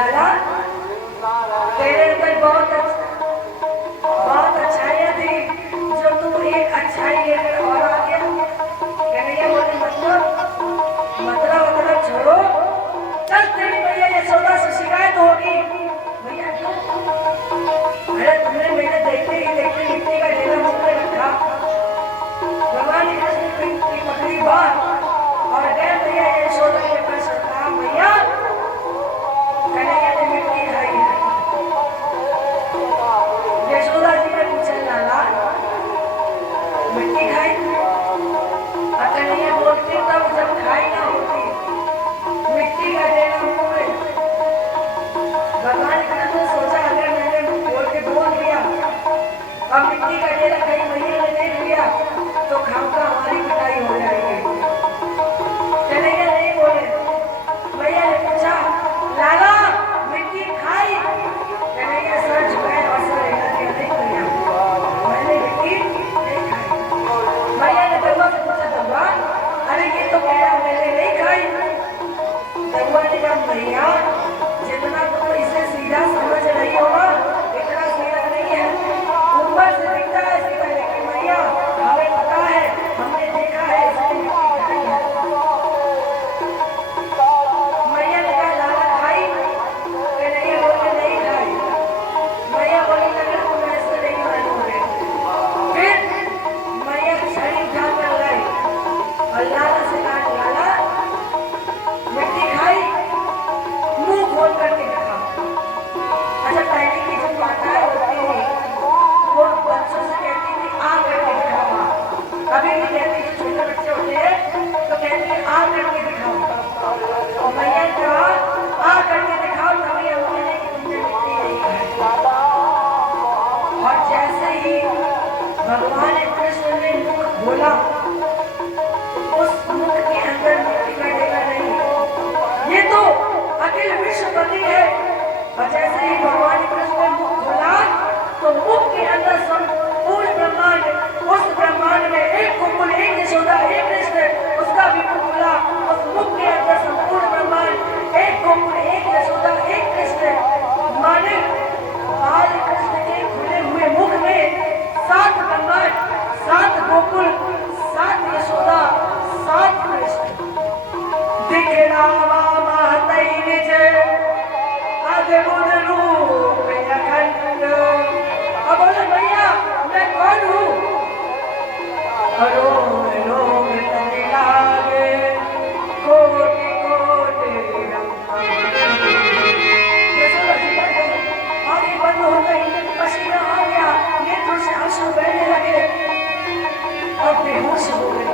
लाला तेरे अंदर बहुत अच्छाइयाँ थी जो तू एक अच्छाई लेकर और आ गया। कन्हैया बोले मतलब छोड़ो, चल तेरी मैया यशोदा से शिकायत होगी। भैया क्यों? अरे तुमने मेरे देखते ही देखते मिट्टी का ढेला मुंह में रखा, भगवान कृष्ण की पकड़ी बात और गए भैया यशोदा के पास। कहा भैया कन्हैया ने मिट्टी खाई है। यशोदा जी ने पूछा लाला मिट्टी खाई? कन्हैया बोलती तब जब खाई ना होती, मिट्टी का ढेला मुंह में। भगवान कृष्ण ने सोचा अगर मैंने बोल दिया अब मिट्टी का ढेला कहीं भैया ने देख लिया तो खामखा हमारी पिटाई हो जाएगी। कन्हैया नहीं बोले। भैया ने पूछा लाला मिट्टी खाई? कन्हैया सर झुकाए और सर हिला दिया, नहीं भैया मैंने मिट्टी नहीं खाई। भैया ने दबा से पूछा दबा अरे ये तो कह रहा मैंने नहीं खाई। दबा ने कहा भैया जितना तुम इसे सीधा समझ रही हो ना इतना सीधा नहीं है, ऊपर से दिखता है सीधा लेकिन भैया हमें पता है, हमने देखा है इसने मिट्टी खाई है। मैया ने कहा लाला खाई? कन्हैया बोले नहीं खाई। मैया बोली लगा तुम ऐसे नहीं मानोगे। फिर मैया शरीर उठाकर लाई और लाला से कहा लाला मिट्टी खाई? मुंह खोल करके दिखा। अच्छा पहले की जो माताएं होती थी वो बच्चों से कहती थी आ करके दिखाओ। अभी भी कहती जो छोटे बच्चे होते हैं तो कहती है आ करके दिखाओ। और मैया ने कहा आ करके दिखाओ तभी हम बोले कि तुमने मिट्टी नहीं खाई। और जैसे ही भगवान कृष्ण ने मुख खोला उस मुख के अंदर मिट्टी का ढेला नहीं, ये तो अखिल विश्वपति है। और जैसे ही भगवान कृष्ण ने मुख खोला तो मुख के अंदर संपूर्ण ब्रह्मांड, उस ब्रह्मांड में एक गोकुल एक यशोदा एक कृष्ण, उसका भी मुख खुला। उस मुख के अंदर संपूर्ण ब्रह्मांड एक गोकुल एक यशोदा एक कृष्ण। माने बाल कृष्ण के खुले हुए मुख में 7 ब्रह्मांड 7 गोकुल 7 यशोदा 7 कृष्ण। दिखना मातई निज अद्भुत रूप अखंड। अब बोले भैया मैं कौन हूँ? रोम रोम तनि लागे कोटि कोटि आंखें बंद हो गई, पसीना आ गया, नेत्रों से आंसू बहने लगे और बेहोश हो गए।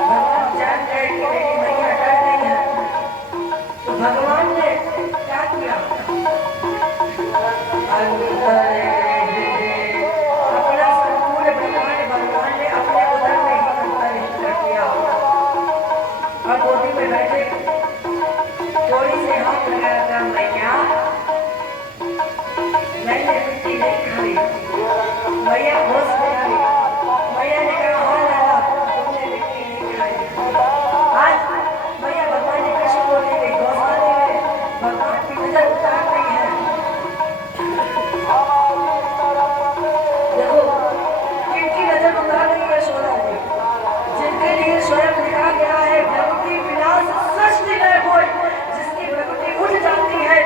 भगवान जान गए कि मेरी मैया डर गई है। तो भगवान ने क्या किया? अपना संपूर्ण ब्रह्मांड भगवान ने अपने उदर में ही संतरित कर दिया और गोदी में बैठे थोड़ी से हाथ लगाया था मैया मैंने मिट्टी नहीं खाई। मैया होश में आई। मैया ने कहा हाँ लाला तुमने मिट्टी नहीं खाई। आज मैया भगवान ने कृष्ण को ले गई गौशाले में, भगवान की नजर उतार रही है। देखो किनकी नजर उतार रही है? यशोदा जी, जिनके लिए स्वयं लिखा गया है प्रकृति विनाश सृष्टि लय होय। जिसकी प्रकृति उठ जाती है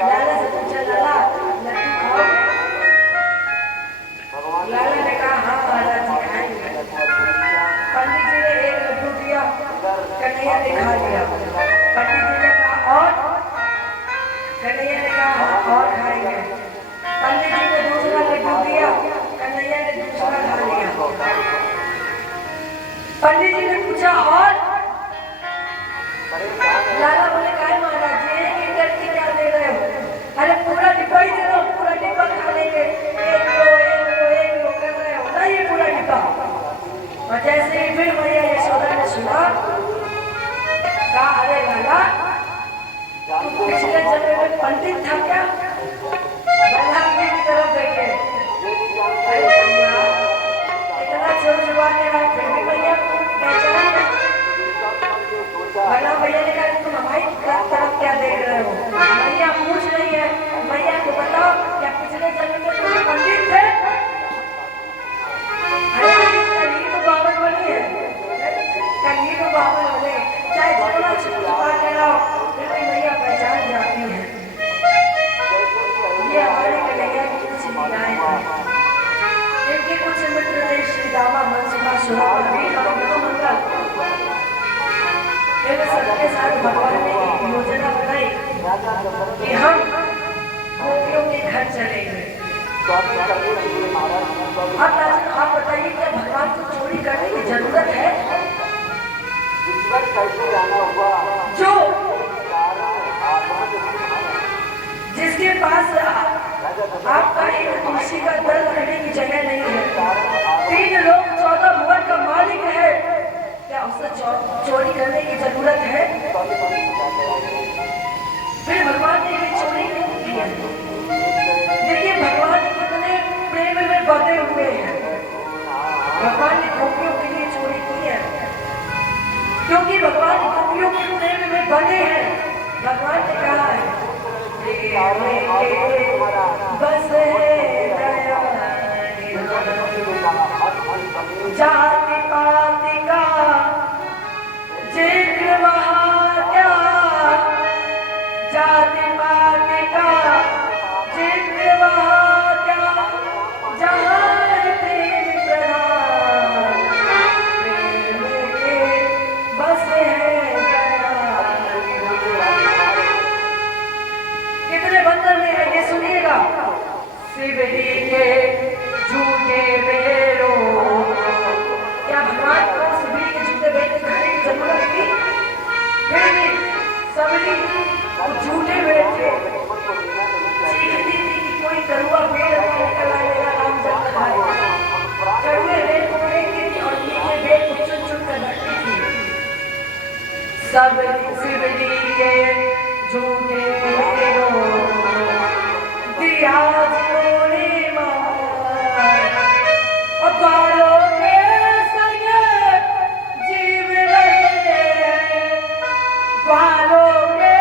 लाला से पूछा, लाला लड्डू खाओगे? लाला ने कहा हाँ महाराज जी खाएंगे। पंडित जी ने एक लड्डू दिया, कन्हैया ने खा लिया। पंडित जी ने कहा और? कन्हैया ने कहा हाँ और खाएंगे। पंडित जी ने दूसरा लड्डू दिया, कन्हैया ने दूसरा खा लिया। पंडित जी ने पूछा और? लाला बोले काहे महाराज जी एक एक करके क्या दे रहे हो? अरे पूरा डिब्बा ही दे दो, पूरा डिब्बा खा लेंगे। एक लो कर रहे हो ना ये पूरा डिब्बा। और जैसे ही फिर मैया यशोदा ने सुना, कहा अरे लाला तू पिछले जन्म में पंडित था क्या? बल्लभ जी की तरफ देखे, अरे भैया इतना जोर जुबान के बाद फिर भी भैया पहचान गए। बल्लभ भैया ने कहा तुम हमारी तरफ क्या देख रहे हो? मैया पूछ रही है, मैया को बताओ क्या पिछले जन्म में तुम पंडित थे? अरे कली तो बावन वाली है, कली तो बावन वाले चाहे जितना छुपा के रहो फिर भी मैया पहचान जाती है। ये हमारे कन्हैया की कुछ लीलाएं हैं। इनके कुछ मित्र थे श्री दामा मनसुखा सुरावली और मंगल। सबके साथ भगवान ने एक योजना बनाई कि हम गोपियों के घर चलेंगे। अब आप बताइए क्या भगवान को चोरी करने की जरूरत है? जो जिसके पास आपका एक तुलसी का दल रखने की जगह नहीं है, 3 लोग 14 भुवन का मालिक है, क्या उससे चोरी करने की जरूरत है? फिर भगवान ने ये चोरी क्यों की है? देखिए भगवान कितने प्रेम में बंधे हुए हैं। भगवान ने गोपियों के लिए चोरी की है क्योंकि भगवान गोपियों के प्रेम में बंधे हैं। भगवान ने कहा है बस जाति पाति का जिक्र वहाँ क्या, जाति पाति का जिक्र वहाँ क्या, जहाँ प्रेम प्रधान, प्रेम के बस है कितने बंदर में है ये सुनिएगा। शिवजी के झूठे बेरो, क्या भगवान को शिवजी के झूठे बेर दिखाने की जरूरत थी? फिर भी सबरी झूठे बेर थे। चीखती थी कि कोई करुआ बेर निकल आए मेरा नाम जप खाए। करुए बेर को फेंकती थी और नीचे बेर को चुन चुन कर रखती थी। सब शिवजी के झूठे बेरो दिया जिन्होंने मार, और द्वारों के संग जीव रहे, द्वारों के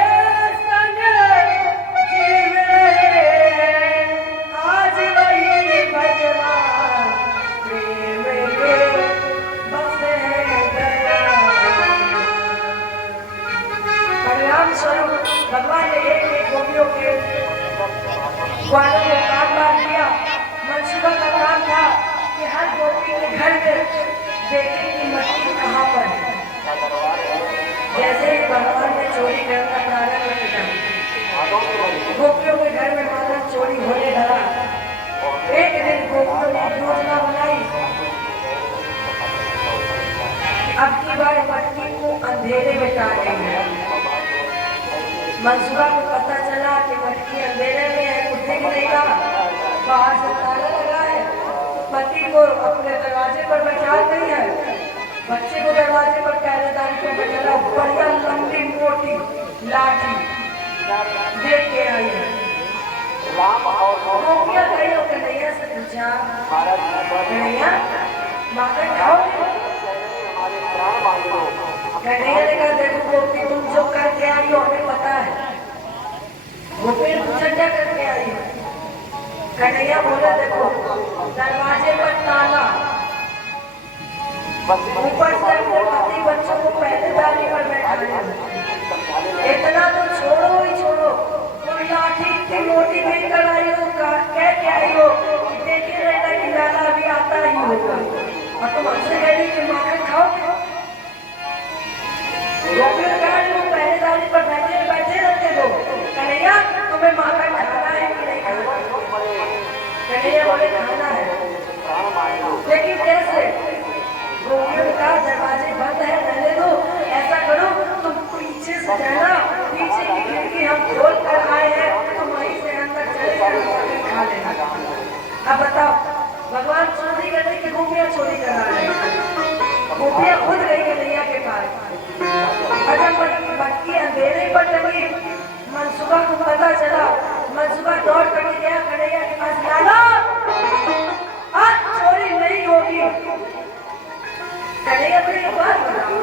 संग जीव रहे, आज वही भगवान प्रेम के बस है गया। परिणाम स्वरूप भगवान ने एक गोपियों के ग्वालों को काम बांध दिया। मनसुखा का काम था कि हर गोपी के घर में देखे कि मट्टी कहाँ पर है। जैसे ही भगवान ने चोरी करना प्रारंभ किया, गोपियों के घर में मालूम चोरी होने लगा। एक दिन गोपियों ने योजना बनाई, अब की बार मट्टी को अंधेरे में टालेंगे। मनसुखा को पता चला कि मटकी अंधेरे में है, कुछ दिख नहीं रहा, बाहर से ताला लगा है, पति को अपने दरवाजे पर बैठा गई है, बच्चे को दरवाजे पर पहरेदारी पर बैठा, बढ़िया लंबी मोटी लाठी देख के आई है। गोपियां गई और कन्हैया से पूछा, कन्हैया माता खाओगे? कन्हैया ने कहा देखो गोपी तुम जो करके आई हो हमें पता है। गोपी ने पूछा क्या करके आई हो? कन्हैया बोला देखो दरवाजे पर ताला, ऊपर से अपने पति बच्चों को पहरेदारी पर बैठाया, इतना तो छोड़ो ही छोड़ो, कोई लाठी इतनी मोटी देकर आई हो, कह के आई हो कि देखे रहता कि लाला अभी आता ही होगा, और तुम हमसे कह रही कि माखन खाओगे। गोपियों ने कहा तुम पहरेदारी पर बैठे रहते हो, कन्हैया तुम्हें माखन खाना है कि नहीं खाना? कन्हैया बोले खाना है, लेकिन कैसे? गोपियों ने कहा दरवाजे बंद है, रहने दो, ऐसा करो तुम पीछे से जाना, पीछे की खिड़की हम खोल कर आए हैं, तुम वहीं से अंदर चले जाना, खा लेना। अब बताओ भगवान चोरी करने की गोपियां चोरी करा रहे हैं। गोपियां खुद गई कन्हैया के पास, अजब मटकी अंधेरे पर टंगी। मनसुबा को पता चला, मनसुबा दौड़ कर गया कन्हैया के पास, लाला आज चोरी नहीं होगी। कन्हैया बोले एक बात बताओ,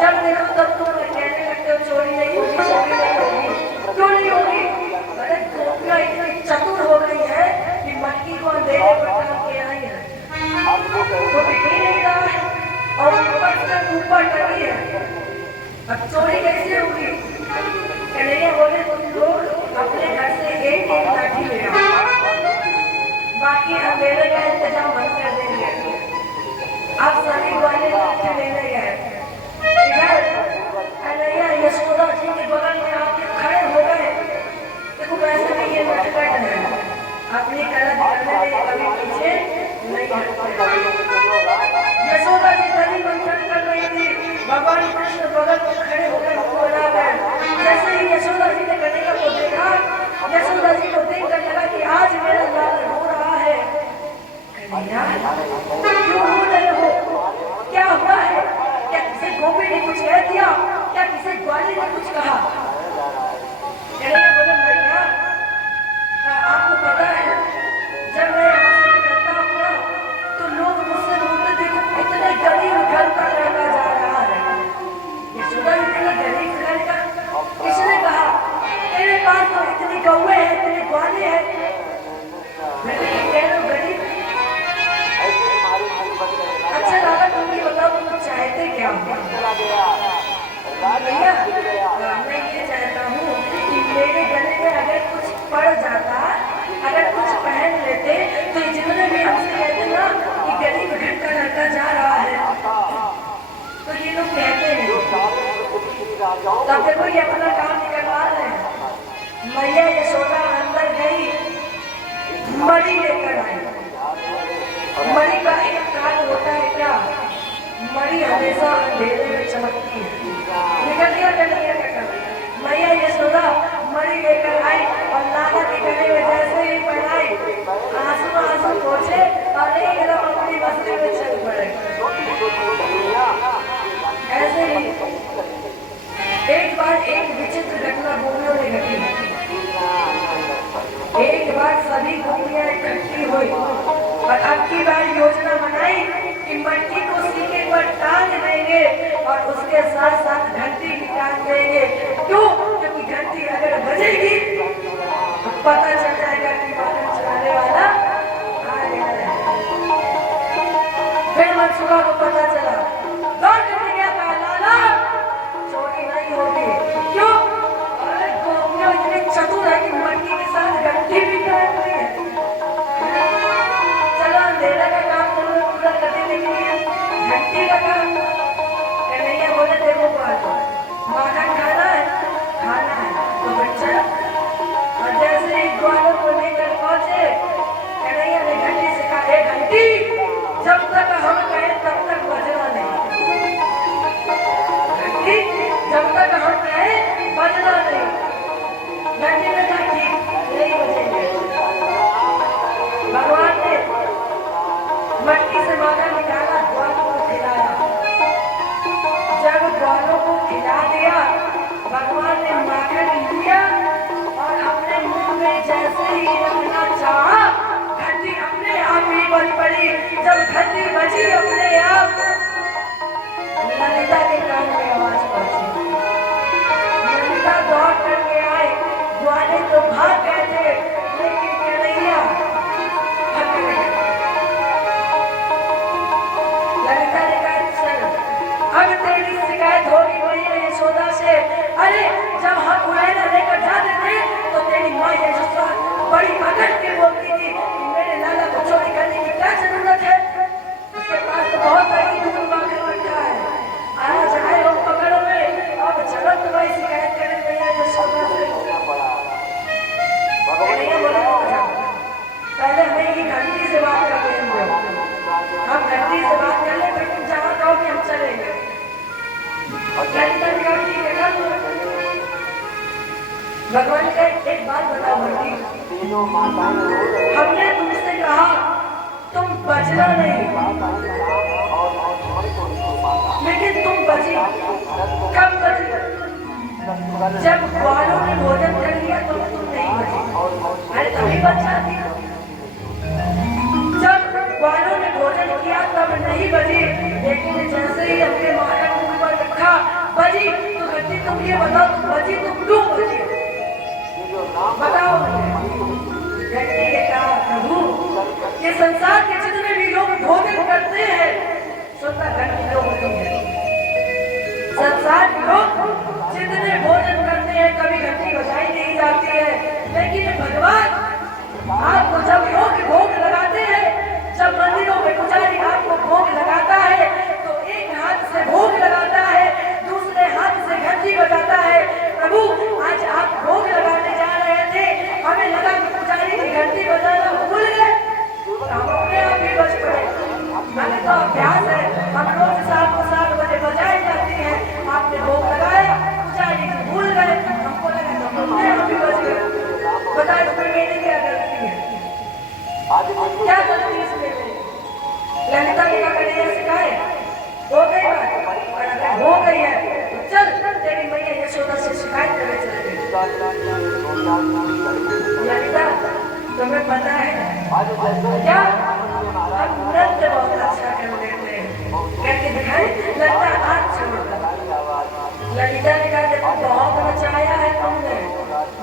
जब देखो तब तुम कहने लगते हो चोरी नहीं होगी, चोरी नहीं होगी, क्यों नहीं होगी? अरे गोपियां इतनी चतुर हो गई है कि मटकी को अंधेरे पर टांग के आई है, वो दिख ही नहीं रहा है और ऊपर टंगी है, अब चोरी कैसे होगी? कन्हैया बोले तुम लोग अपने घर से एक लाठी ले आओ, बाकी अंधेरे का इंतजाम हम कर देंगे। आप सभी वाले लेने गए, इधर कन्हैया यशोदा जी के बगल में आके खड़े हो गए। देखो वैसे भी ये नटखट है, अपनी कला दिखाने में कभी पीछे नहीं हटते। यशोदा जी दही मंथन कर रही थी, भगवान कृष्ण बगल में खड़े होकर बोला गए। जैसे ही यशोदा जी ने कन्हैया को देखा, यशोदा जी को देखकर लगा कि आज मेरा लाल रो रहा है। कन्हैया क्यों रो रहे हो, क्या हुआ है? क्या किसी गोपी ने कुछ कह दिया? क्या किसी ग्वाली ने कुछ कहा? कन्हैया बोले मैया आपको पता है जब मैं यहाँ से निकलता हूँ ना तो लोग मुझसे बोलते देखो इतने गरीब घर का लड़का जा रहा है। यशोदा इतने गरीब घर का किसने कहा? तेरे पास तो इतनी गौए हैं, इतने ग्वाले हैं, मैं कह रहा हूँ गरीब। अच्छा दादा तुम ये बताओ तुम चाहते क्या हो? भैया मैं ये चाहता हूँ कि मेरे गले में अगर कुछ पड़ जाता, अगर कुछ पहन लेते तो जितने भी हमसे कहते ना कि गरीब घर का लड़का जा रहा है, तो ये लोग कहते हैं तब देखो ये अपना काम निकलवा रहे हैं। मैया यशोदा अंदर गई, मणि लेकर आई। मणि का एक काल होता है क्या? मणि हमेशा अंधेरे में चमकती है। निकल गया कन्हैया का काम। मैया यशोदा मणि लेकर आई और लाला के गले में जैसे ही पहनाई, आंसू आंसू पहुंचे और एकदम अपनी बस्ती में चल पड़े। ऐसे ही एक बार एक विचित्र घटना गोपियों में घटी। एक बार सभी गोपियां इकट्ठी हुई और अब की बार योजना बनाई कि मटकी को सीके पर टांग देंगे और उसके साथ साथ घंटी भी टांग देंगे। क्यों? क्योंकि घंटी अगर बजेगी तो पता चल जाएगा कि वाहन चलाने वाला आ गया है। फिर मनसुबा को पता चला, दौड़ करके गया कहा लाला चोरी नहीं होगी। क्यों? अरे गोपियां इतनी चतुर है कि मटकी के साथ घंटी भी टांग दी है। चलो अंधेरा का काम तो पूरा करने के लिए घंटी का काम। कन्हैया बोले देखो बात माखन खाना है, खाना है तो बच्चा। और जैसे ही ग्वालों को लेकर पहुंचे, कन्हैया ने घंटी से कहा घंटी जब तक हम कहें तब तक बजना नहीं, घंटी जब तक हम कहें बजना नहीं। घंटी ने कहा ठीक नहीं बजेंगे। भगवान ने मटकी से माखन निकाला, ग्वालों को खिलाया। जब ग्वालों को खिला दिया, भगवान ने माखन लिया और अपने मुंह में जैसे ही रखना चाहा, घंटी अपने आप ही बज पड़ी। जब घंटी बजी अपने आप ललिता के कान में आवाज पहुंची। ललिता दौड़ करके आए, ग्वाले तो भाग गए थे लेकिन कन्हैया भाग गए। ललिता ने कहा चल अब तेरी शिकायत होगी मैया यशोदा से। अरे जब हम बुराई लेकर जाते थे तो तेरी माँ घंटी से बात कर ले, फिर तुम जहाँ कहोगे हम चलेंगे। ललिता ने कहा ठीक है कर लो। भगवान का एक बात बताओ घंटी, हमने तुमसे कहा तुम बचना नहीं, लेकिन तुम बची। कब बची? जब ग्वालों ने भोजन कर लिया तो तुम नहीं बची। अरे तभी बच जाती। जब ग्वालों ने भोजन किया तब नहीं बची, लेकिन जैसे ही अपने माखन मुंह पर रखा बची। तो घंटी तुम ये बताओ तुम बची, तुम क्यों बची? बताओ। घंटी ने कहा प्रभु ये संसार के जितने भी लोग भोजन करते हैं, सुनता घंटी लोग संसार के लोग जितने भोजन करते हैं कभी घंटी बजाई नहीं जाती है, लेकिन भगवान आपको जब लोग भोग लगाते हैं, जब मंदिरों में पुजारी आपको भोग लगाता है तो एक हाथ से भोग लगाता है, दूसरे हाथ से घंटी बजाता है। प्रभु आज आप भोग लगाने जा रहे थे, हमें लगा कि पुजारी की घंटी बजाना भूल गए, हम अपने आप ही बच पड़े। हमें तो अभ्यास है, हम रोज 7 बजे बजाई जाती है, आपने भोग लगाया, पुजारी जी भूल गए, हमको लगा तो अपने आप ही बच गए। बता इसमें मेरी क्या गलती है? क्या गलती है इसमें? ललिता ने कहा कन्हैया सिखाए हो गई बात, और अगर हो गई है तो चल तेरी मैया यशोदा से शिकायत करे चलेगी। ललिता तुम्हें पता है क्या आप नृत्य बहुत अच्छा कर लेते हैं, करके दिखाए। ललिता हाथ छोड़ दो। ललिता ने कहा देखो बहुत नचाया है तुमने,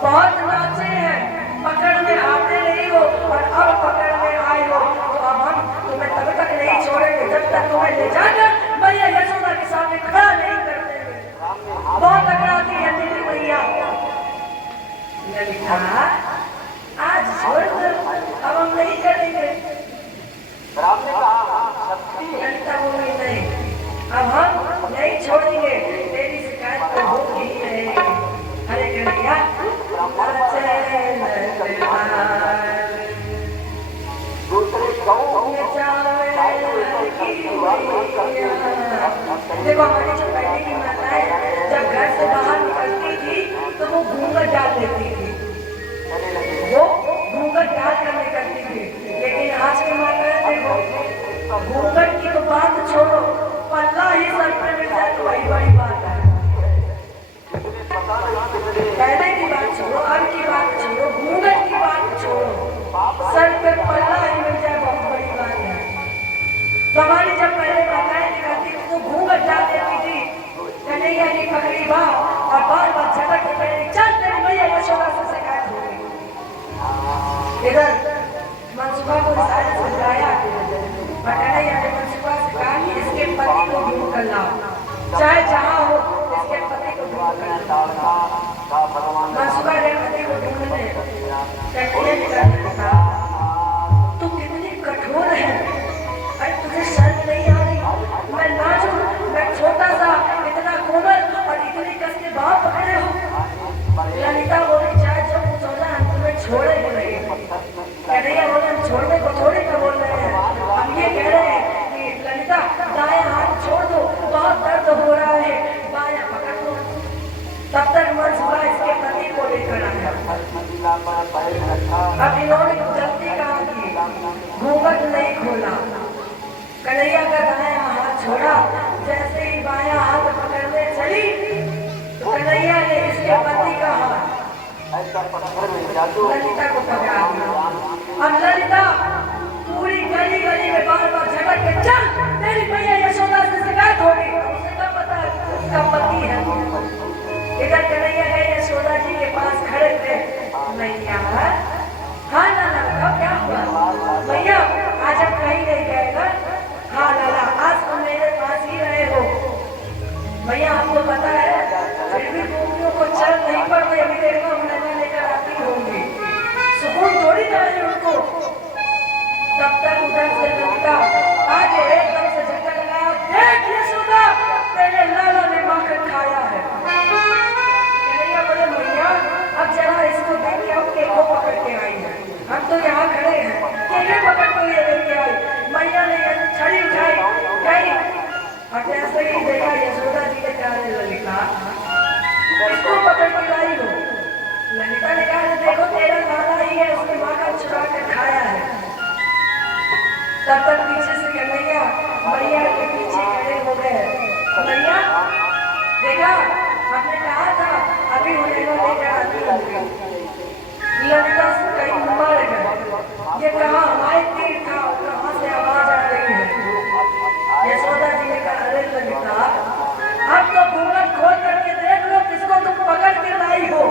बहुत नाचे हैं, पकड़ने आते नहीं हो और अब पकड़ने आए हो, तो अब हम तुम्हें तब तक नहीं छोड़ेंगे जब तक तुम्हें ले जाकर मैया यशोदा के सामने खड़ा नहीं कर देंगे। बहुत अकड़ाती है तेरी मैया। ललिता आज छोड़ दो, अब हम नहीं करेंगे। ललिता बोली नहीं, अब हम नहीं छोड़ेंगे, तेरी शिकायत तो होगी ही रहेगी। अरे कन्हैया देखो हमारी जो पहले की माताएं जब घर से बाहर निकलती थी तो वो घूंघट डाल लेती थी, वो घूंघट डाल कर निकलती थी। लेकिन आज की माताएं देखो घूंघट की तो बात छोड़ो, पल्ला ही सर पर मिल जाए तो वही बड़ी बात है। पहले की बात छोड़ो, अब की बात छोड़ो, घूंघट की बात छोड़ो, सर पे पल्ला ही मिल जाए बहुत बड़ी बात है। तो हमारी जब पहले माताएं निकलती थी तो घूंघट डाल देती थी, कन्हैया की पकड़ी बात और बार बार झटक के पहले चल तेरी मैया यशोदा से शिकायत हो गई। इधर मनसुबा को सारे समझाया, पर कन्हैया ने मनसुबा से कहा कि इसके पति को ढूंढ कर लाओ, चाहे जहाँ हो इसके पति को ढूंढ कर लाओ। मनसुबा ने पति को ढूंढने कन्हैया ने कहा तू कितनी कठोर है, अरे तुझे शर्म नहीं आ रही? मैं नाजुक, मैं छोटा सा, इतना कोमल और इतनी कस के बात पकड़े हो। ललिता बोली चाहे जो कुछ हो जाए हम तुम्हें छोड़े ही नहीं। कन्हैया बोले हम छोड़ने को थोड़ी ना बोल रहे हैं, हम ये कह रहे हैं कि ललिता दाएं हाथ छोड़ दो, बहुत दर्द हो रहा है, बायां पकड़ दो। तब तक मनसुबा इसके पति को लेकर आया। अब इन्होंने गलती कहा की, घूंघट नहीं खोला, कन्हैया का दायां हाथ छोड़ा, जैसे ही बायां हाथ पकड़ने चली तो कन्हैया ने इसके पति का हाथ ललिता को पकड़ा दिया। अब ललिता पूरी गली गली में बार बार झगड़ के चल तेरी मैया यशोदा से शिकायत होगी। उसे क्या पता उसका पति है। इधर कन्हैया गए यशोदा जी के पास खड़े थे। मैया हाँ लाला क्या हुआ? मैया आज हम कहीं नहीं गए ना? हाँ लाला आज तुम मेरे पास ही रहे हो। भैया आपको पता है फिर भी गोपियों को चल नहीं पड़ रही, अभी देखो मैंने लेकर आती होंगी, सुकून थोड़ी चाहिए उनको। तब तक उधर से ललिता आगे एकदम से झटका लगाया, देख यशोदा तेरे लाला ने माखन खाया है। कन्हैया बोले मैया अब जरा इसको देख के हम केको पकड़ के आई है, हम तो यहाँ खड़े हैं, केके पकड़ को ये लेके आई। मैया ने छड़ी उठा और जैसे ही देखा यशोदा जी ने कहा ललिता इसको पकड़ के लाई हो। ललिता ने कहा देखो तेरा लाला ही है, उसने माँ का चुरा कर खाया है। तब तक पीछे से कन्हैया मैया के पीछे खड़े हो गए। मैया देखा आपने कहा था अभी उन्हें लेकर आती होंगी। ललिता से कहीं मर गए। ये कहा हमारे तीर था, कहाँ से आवाज आ रही है। यशोदा जी ने कहा अरे ललिता अब तो घूंघट खोल करके देख लो किसको तुम पकड़ के लाई हो।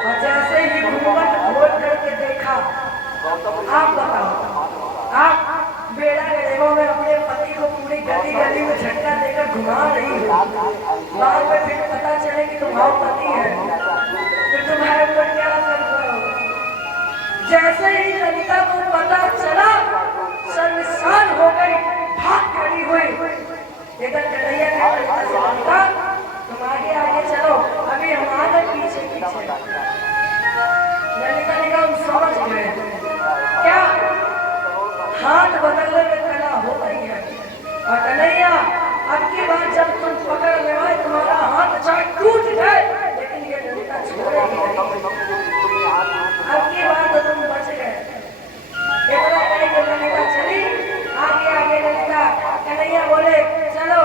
और जैसे ही घूंघट खोल करके देखा, आप बताओ आप बेड़ा गलेवा में अपने पति को पूरी गली गली में झटका देकर घुमा रही हो। बाद में फिर पता चले कि तुम्हारा पति है, फिर तुम्हारे ऊपर क्या असर होगा। जैसे ही ललिता को पता चला शर्मिंदा हो गई, भाग खड़ी हुई। इधर कन्हैया ने ललिता से कहा तुम आगे आगे चलो, अभी हमारे पीछे पीछे। ललिता ने कहा हम समझ गए क्या हाथ बदलने में कला हो रही है। और कन्हैया अब की बार जब तुम पकड़ में आए तुम्हारा हाथ चाहे टूट जाए लेकिन ये ललिता छोड़ेगी नहीं। अब की बार तो तुम बच गए। इतना कहीं तो ललिता चली, आगे आगे ललिता। कन्हैया बोले चलो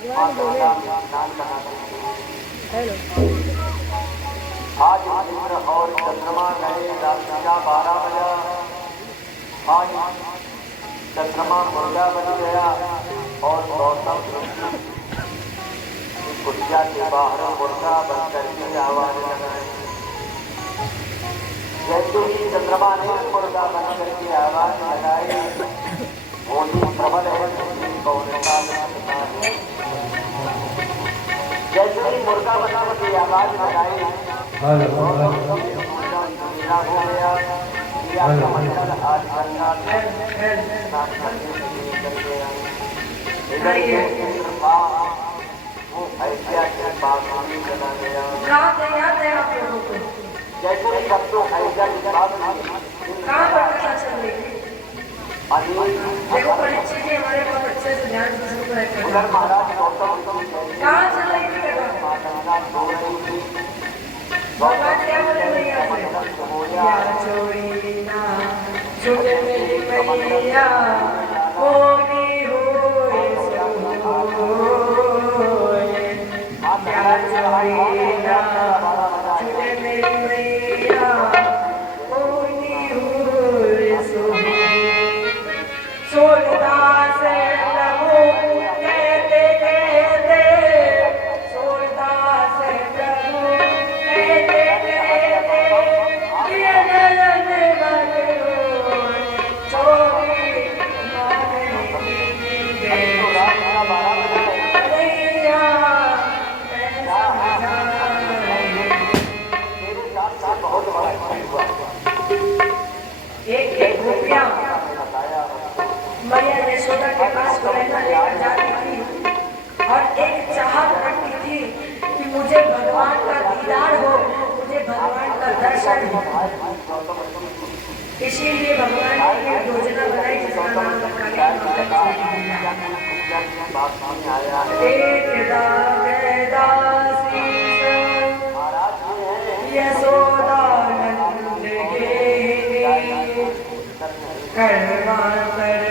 हेलो आज चंद्र और चंद्रमा गए रात्रि का 12 बजा। आज चंद्रमा मुर्गा बन गया और गौतम कुटिया के बाहर मुर्गा बन करके आवाज लगाए। जैसे ही चंद्रमा ने मुर्गा बन करके आवाज लगाई, होली प्रबल है पौधता है। जैसे ही मुर्गा बना की आवाज लगाई, हो गया आज गंगा वो ऐतिहासिक बागवानी चला गया। जैसे ही सब तो ऐतिहासिक देखो परीक्षा जी हमारे बहुत अच्छे से ध्यान से सुन रहे हैं। उधर महाराज गौतम कहाँ चल रही थी बेटा? भगवान क्या बोले भैया से? छोड़ी ना छूट मेरी मैया होनी होए सो होए। क्या छोड़ी ना छूट मेरी मैया होनी होए सो होए। सूरदास प्रभु कहते कहते, सूरदास प्रभु कहते कहते, ये नयन बनो छोड़ी मांगने की कन्हैया ऐसा जाए। एक गोपियाँ मैया यशोदा के पास रहना लेकर जाती थी और एक चाहत रखती थी कि मुझे भगवान का दीदार हो, मुझे भगवान का दर्शन हो। इसीलिए भगवान ने एक योजना बनाई जिसका नाम रखा गया एक दासी यशोदा नंद के करवा कर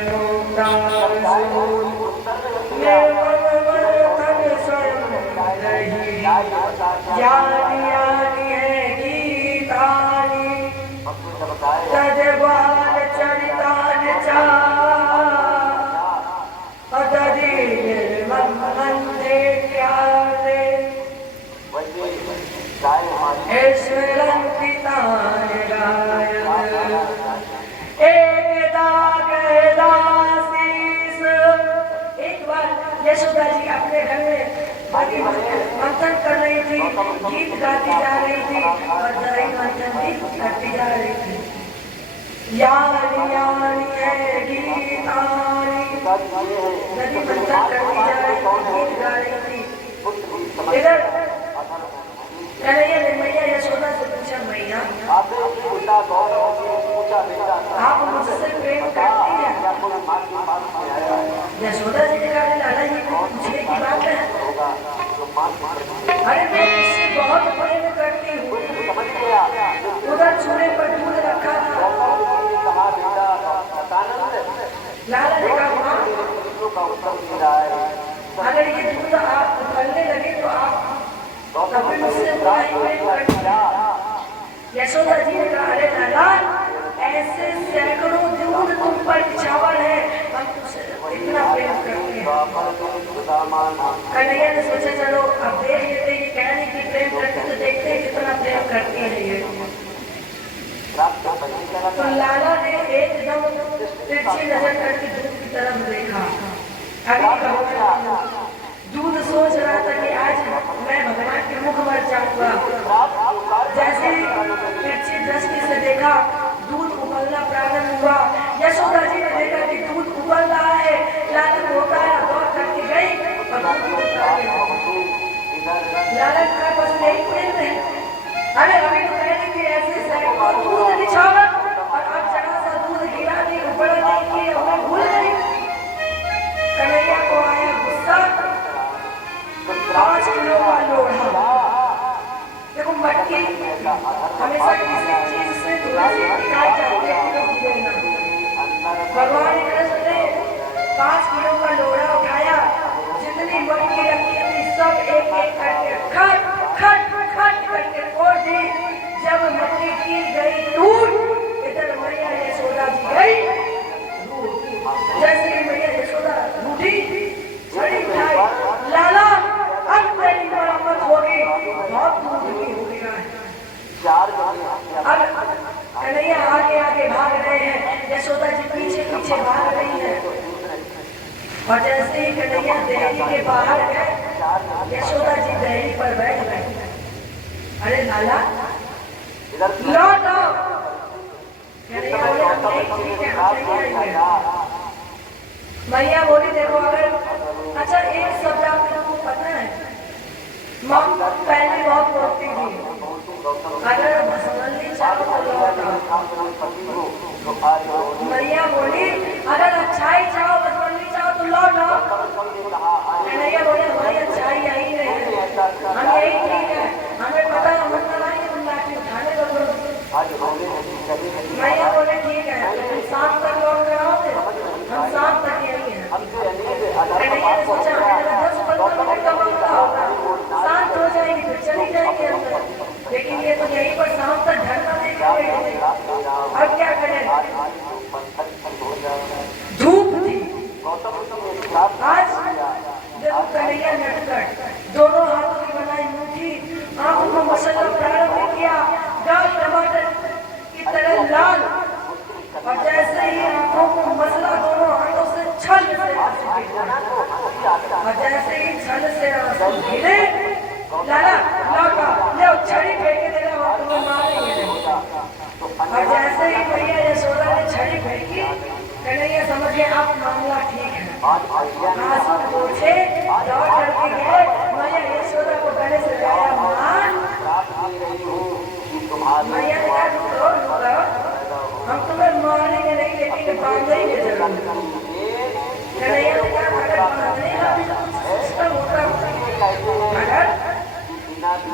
ज्ञानी है गीतानी तजबाल चरितान मंदे प्यारे ईश्वरन पितान गायन एक दासीस। एक बार यशोदा जी अपने घर में मंथन कर रही थी, गीत गाती जा रही थी और दही मंथन भी करती जा रही थी। यानी है गीतानी नदी मंथन करती जा रही थी, गीत गा रही थी। इधर कन्हैया ने मैया यशोदा से पूछा, मैया आप मुझसे प्रेम करती हैं? यशोदा जी ने कहा, लाला जी पूछने की बात है। अरे मैं इससे बहुत प्रेम करती हूँ। उधर चूल्हे पर दूध रखा था। लाला जी का अगर ये दूध आप उबलने लगे तो आप कभी मुझसे प्रेम करती हैं। यशोदा जी ने कहा, अरे लाला ऐसे सैकड़ों दूध तुम पर निछावर है, हम तुमसे इतना प्रेम करते हैं। कन्हैया ने सोचा चलो अब देख लेते हैं, कहने की प्रेम करते तो देखते हैं कितना प्रेम करती है ये। तो लाला ने एकदम तिरछी नजर करके दूध की तरफ देखा। अभी दूध सोच रहा था कि आज मैं भगवान के मुख पर जाऊंगा। जैसे तिरछी दृष्टि से देखा, दूध उबलना प्रारंभ हुआ। यशोदा जी ने देखा कि दूध उबल रहा है, लाला होता है दौड़ करके गई और लाला का बस नहीं प्रेम है। अरे अभी तो कह रही थी ऐसे दूध निछावर और अब जरा सा दूध गिरा दी, उबल नहीं की, हमें भूल गई। कन्हैया को आया गुस्सा। 5 किलो का लोढ़ा, देखो मटकी हमेशा किसी चीज से थोड़ी सी निकाल जाती है। भगवान कृष्ण ने 5 किलो का लोढ़ा उठाया, जितनी मटकी ये बाहर गए, यशोदा जी डेयरी पर बैठ गए। अरे लाला लौट आओ। कन्हैया बोले हम नहीं, ठीक है हम नहीं आएंगे। मैया बोली देखो अगर, अच्छा एक शब्द आपको पता है, माँ पहले बहुत बोलती थी अगर भसवल्ली चाहो तो लौट आओ। मैया बोली अगर अच्छाई चाहो भसवल्ली चाहो तो लौट आओ। कन्हैया बोले हमारी अच्छाई यही नहीं है, हम यही ठीक है, हमें पता है हम बनाएंगे, तुम लाठी उठाने दो। मैया बोले ठीक है, तुम शाम तक लौट कर आओगे, हम शाम तक यही है। कन्हैया ने सोचा हमें 10-15 मिनट का वक्त होगा, शांत हो जाएगी फिर चली जाएगी अंदर, लेकिन ये तो यहीं पर शाम तक धरना देंगे। अब क्या करें, धूप थी। आज जब कन्हैया नटखट दोनों हाथों की बनाई मुट्ठी, आंखों को मसलना प्रारंभ किया, गाल टमाटर की तरह लाल, और जैसे ही आंखों को मसला दोनों हाथों से छल से आंसू गिरे, और जैसे ही छल से आंसू गिरे, लाला लौटा ले छड़ी फेंके देगा और तुम्हें मारेंगे। और जैसे ही मैया यशोदा ने छड़ी फेंकी, कन्हैया समझ गए अब मामला ठीक है। आंसू पोछे दौड़ करके गए, मैया यशोदा को गले से लगाया, मैया ने कहा रुको, हम तुम्हें मारेंगे नहीं लेकिन बांधेंगे जरूर। कन्हैया ने कहा अगर बांधने का भी सिस्टम होता, अगर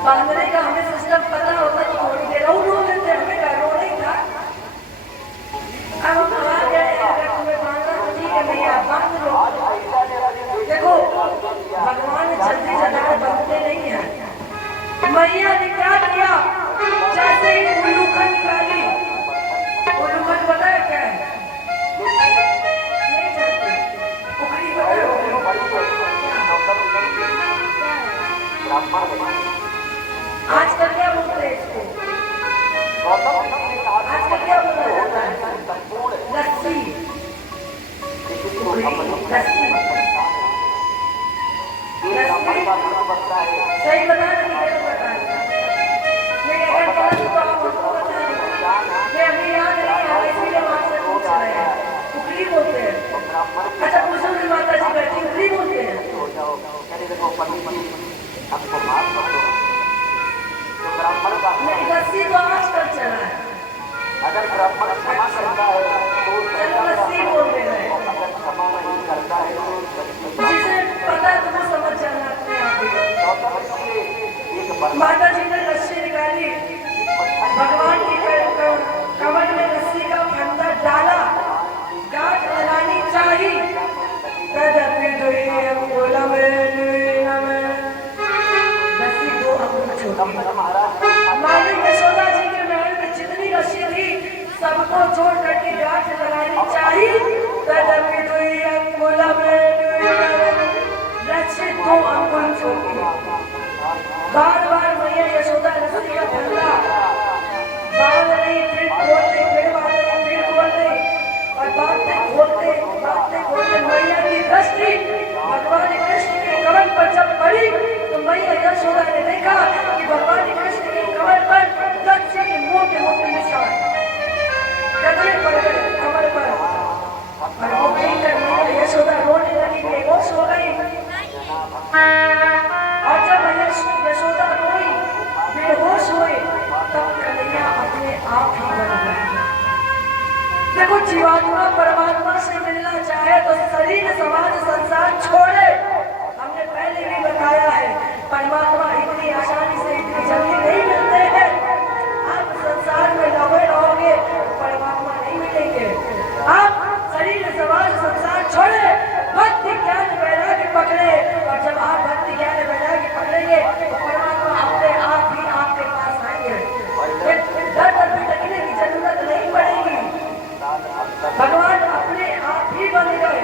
बांधने का हमें सिस्टम पता होता तो थोड़ी देर और रो लेते, हमें क्या रो नहीं था। अब हम आ गए, अगर तुम्हें बांधना तो ठीक है भैया बांध लो। देखो भगवान जल्दी जल्दी बांधते नहीं है। मैया ने क्या किया, जैसे ही उल्लूखन निकाली, उल्लूखन पता है क्या है, नहीं जानते, उखड़ी पता है, आजकल क्या बोलते हैं इसको, आजकल क्या बोला जाता है, लस्सी, लस्सी, सही बता रहे हैं, गलत बता रहे हैं, नहीं अगर गलत तो आप हमको बता दें, ये अभी याद नहीं है इसीलिए हम आपसे पूछ रहे हैं। उखली बोलते हैं, अच्छा पूछो कि माता जी बैठी उखली बोलते हैं। नहीं लस्सी तो आजकल चला है, अगर ब्राह्मण क्षमा करता है तो चलो लस्सी बोल रहे हैं, अगर क्षमा नहीं करता है तो जिसे पता है तुम्हें समझ जाना अपने आप ही। माता जी ने लस्सी निकाली, भगवान की कमर में लस्सी का फंदा डाला, गांठ लगानी चाहिए, लस्सी 2 अंगुल छोटी। मालिक यशोदा जी के महल में जितनी लस्सी थी सबको छोड़ करके गांठ लगानी चाहिए, लस्सी 2 अंगुल छोटी। बार बार मैया यशोदा लस्सी का फंदा बांध रही, फिर खोल रही, फिर बांध रही, फिर खोल रही, और बांधते खोलते मैया की दृष्टि भगवान कृष्ण के कमर पर जब पड़ी तो मैया यशोदा ने देखा कि भगवान कृष्ण के कमर पर लस्सी के मोटे मोटे निशान कदरे पड़ गए कमर पर, और वो देखकर मैया यशोदा रोने लगी, बेहोश हो गई। और जब यशोदा रोई, बेहोश हुई, तब कन्हैया अपने आप ही बन गए। देखो जीवात्मा परमात्मा से मिलना चाहे तो शरीर समाज संसार छोड़े, हमने पहले भी बताया है, परमात्मा इतनी आसानी से इतनी जल्दी नहीं मिलते हैं। आप संसार में लगे रहोगे परमात्मा नहीं मिलेंगे। आप शरीर समाज संसार छोड़े, भक्ति ज्ञान वैराग्य पकड़े, और जब आप भक्ति ज्ञान वैराग्य पकड़ेंगे तो परमात्मा अपने आप ही आपके पास आएंगे, दर दर भटकने की जरूरत नहीं पड़ेगी, भगवान अपने आप ही बन गए।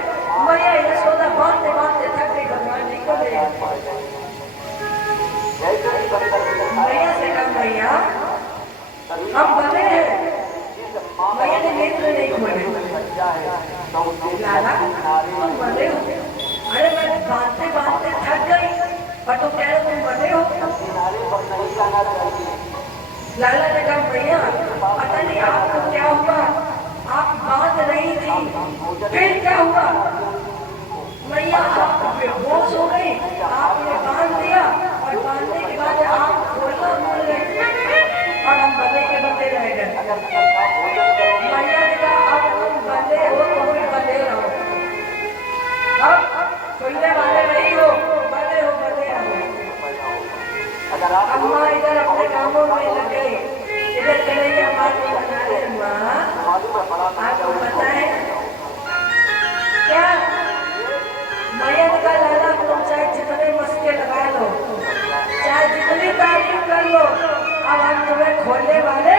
मैया यशोदा बांधते बांधते थक गई, भगवान निकल गए। मैया से कहा मैया हम बने हैं, मैया ने नेत्र नहीं खोले, लाला तुम बने हो, अरे मैं बांधते बांधते थक गई, पर तुम कह रहे हो तुम बंधे हो। किनारे पर नहीं जाना चाहिए। लाला ने कहा भैया पता नहीं आपको क्या हुआ, आप बांध रही थी, फिर क्या हुआ? मैया आप बेहोश हो गई, आपने बांध दिया और बांधने के बाद आप खोलना भूल गए और हम बंधे के बंधे रह गए। अगर सबका भोजन करोगे मैया ने कहा अब तुम बंधे हो तो भी बंधे रहो, अब खुलने वाले नहीं हो, बंधे रहो। अगर आप अम्मा इधर अपने कामों में लग गई, इधर कन्हैया बात बना रहे। माँ मालूम है बड़ा आपको पता है क्या? मैया ने कहा लाला तुम चाहे जितने मस्के लगा लो, चाहे जितनी तारीफ कर लो, अब हम तुम्हें खोलने वाले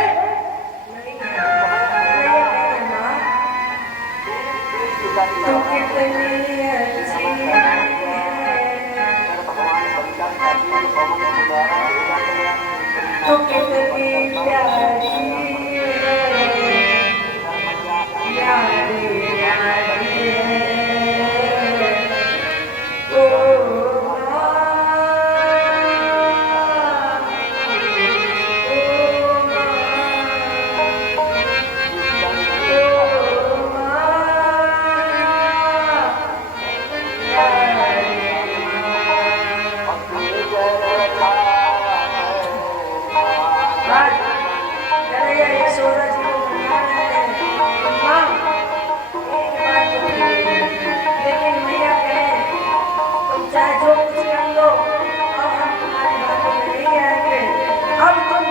नहीं हैं। कन्हैया कह रहे माँ तू कितनी अच्छी है, भगवान बच्चा चाहिए पवन गुजारा होगा गया तू कितनी प्यारी है, प्यारी प्यारी है ओ कन्हैया यशोदा जी को मना रहे हैं। माँ एक बात तो कही, लेकिन मैया कहे तुम चाहे जो कुछ कर लो, अब हम तुम्हारी बातों में नहीं आएंगे, अब तुम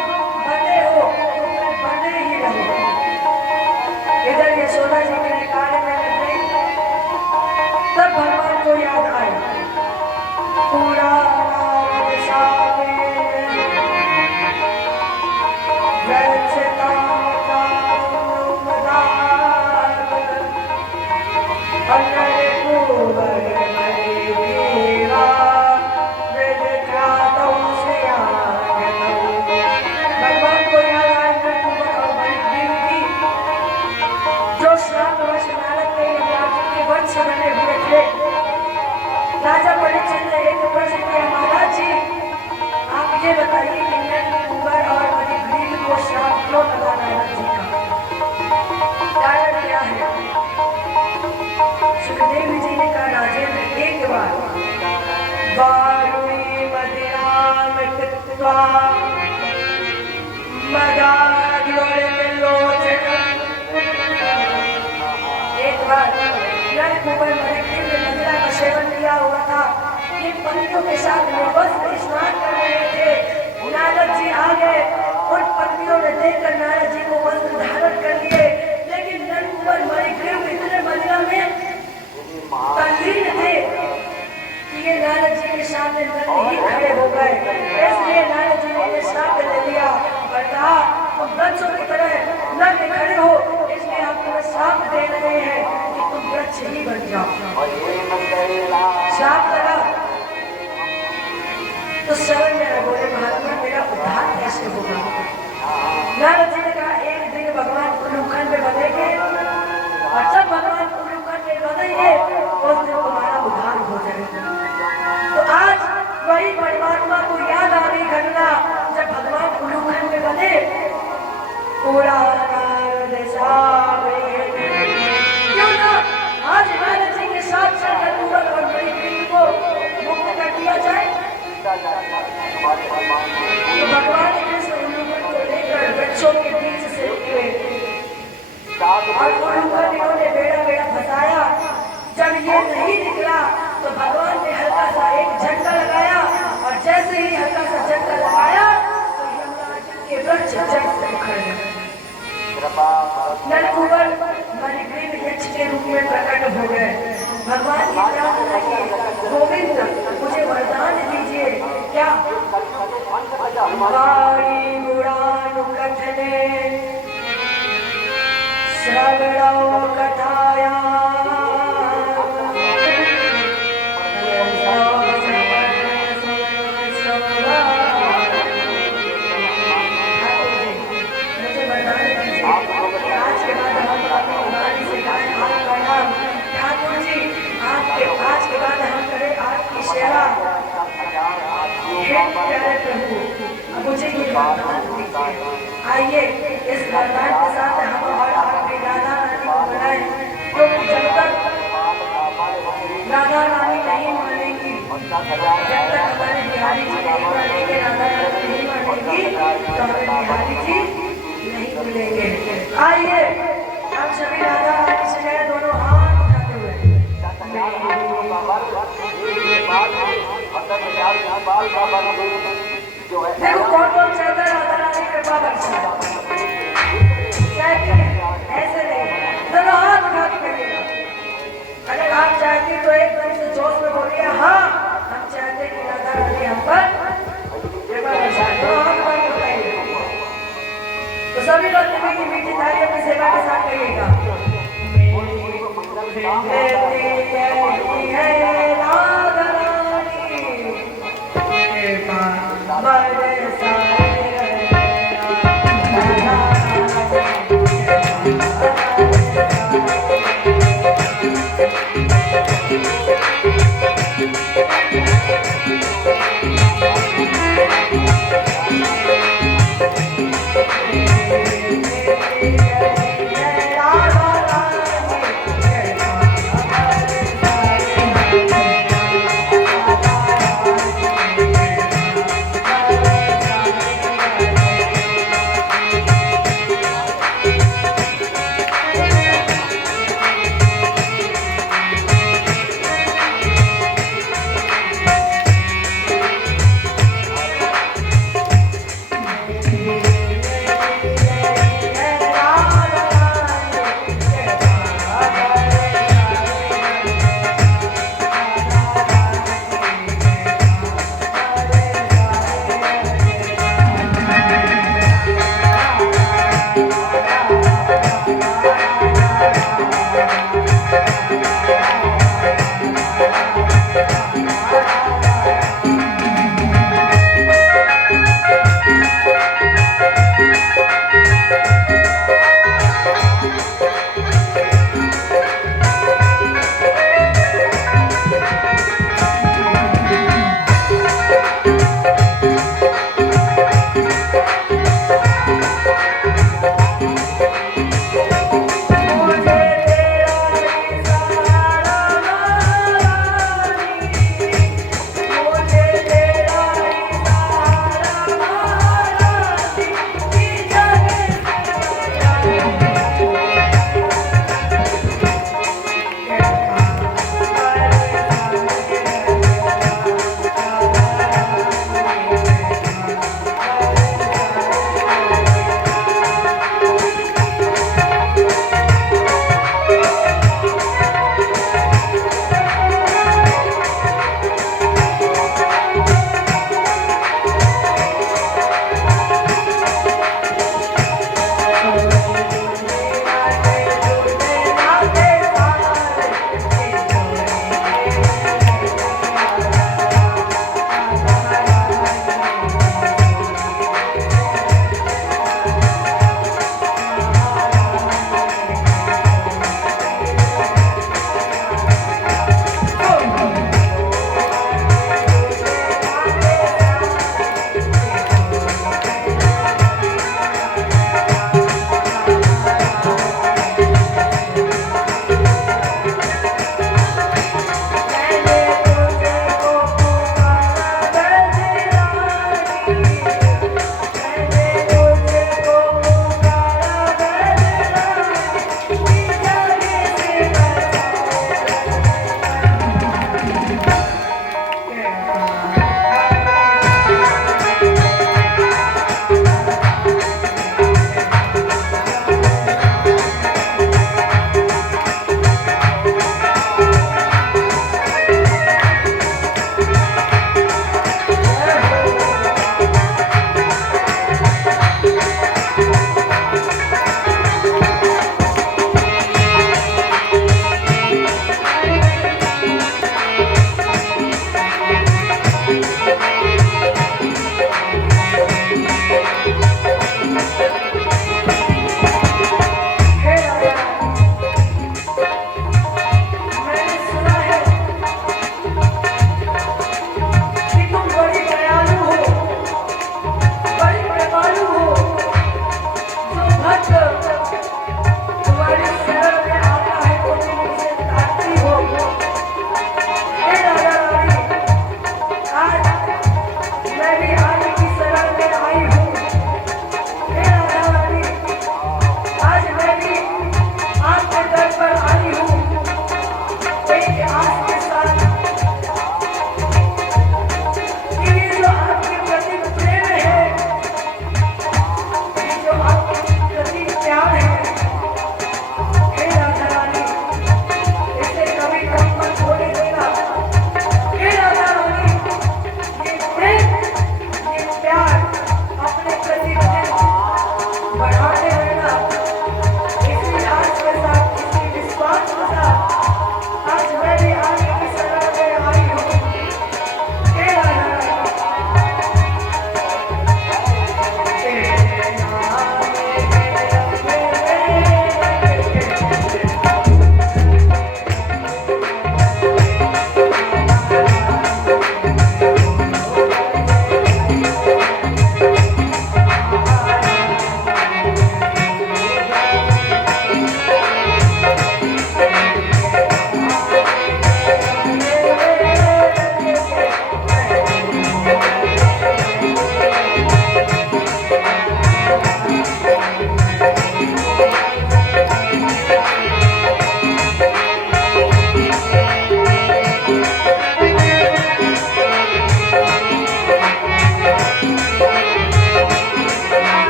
बंधे हो तो तुम बंधे ही रहो। इधर यशोदा जी मेरे कार्य में लग गई, तब भगवान को याद आई पूरा भगवान को याद आया नरकुबर और बलिग्रीव की, जो श्रापवश नारद के यमराज के वंश बने हुए थे। राजा परीक्षित ने एक प्रश्न किया महाराज जी आप ये बताइए कि नरकुबर और बलिग्रीव को श्राप क्यों लगा नारद जी का, कारण क्या है? सुखदेव जी ने कहा राजेंद्र एक बार वारुणी मदिराम कृत्वा मदाद्वरलोचनम्। एक बार नरकुबर बलिग्रीव ने मदिरा का सेवन किया हुआ था, ये पत्नियों के साथ निर्वस्त्र स्नान कर रहे थे। नारद जी आ गए, उन पत्नियों ने देखकर नारद जी को वस्त्र धारण कर लिए, लेकिन नरकुबर बलिग्रीव इतने मदिरा में तल्लीन थे कि ये नारद जी के सामने नर ही खड़े हो गए। इसलिए नारद जी ने श्राप दे दिया और कहा तुम वृक्षों की तरह नर में खड़े हो, इसलिए हम तुम्हें श्राप दे रहे हैं कि तुम वृक्ष ही बन जाओ। श्राप लगा तो शरण में बोले महात्मा मेरा उद्धार कैसे होगा? नारद जी ने कहा एक दिन भगवान उल्लूखंड में बनेंगे और जब भगवान उल्लूखंड में बनेंगे उस दिन तुम्हारा उद्धार हो जाएगा। तो आज वही परमात्मा को याद आ रही घटना जब भगवान उल्लूखंड में बने। पूरा क्यों ना आज नारद जी के साथ नरकुबर और बलिग्रीव को मुक्त कर दिया जाए। तो भगवान कृष्ण उल्लूखंड को लेकर वृक्षों के बीच से निकले और उल्लूखंड इन्होंने बेड़ा बेड़ा फंसाया। जब ये नहीं निकला तो भगवान ने हल्का सा एक झटका लगाया और जैसे ही हल्का सा झटका लगाया तो यमराज के वृक्ष जड़ से उखड़ गए। नरकुबर बलिग्रीव यक्ष के रूप में प्रकट हो गए। भगवान की प्रार्थना की गोविंद मुझे वरदान दीजिए। क्या? वाणी गुणानुकथने श्रवणो कथाया आज के बाद हम आइए इस वरदान के साथ हम और अपनी राधा रानी को बुलाएं, क्योंकि जब तक राधा रानी नहीं मानेंगी, जब तक हमारे बिहारी जी नहीं मानेंगे, राधा रानी नहीं मानेंगी, तो हमें बिहारी जी नहीं मिलेंगे। आइए हम सभी राधा रानी से कहें, दोनों हाथ उठाते हुए, देखो कौन कौन चाहता है राधा रानी कृपा बरसा, चाहती है ऐसे नहीं, दोनों हाथ उठा के करिएगा। अगर आप चाहती तो एकदम से जोश में बोलिए, हाँ हम चाहते कि राधा रानी हम पर कृपा बरसाए, दोनों हाथ उठा के बताइए। तो सभी लोग मीठी मीठी तालियों की सेवा के साथ करिएगा। राधा रानी कृपा बरसाए।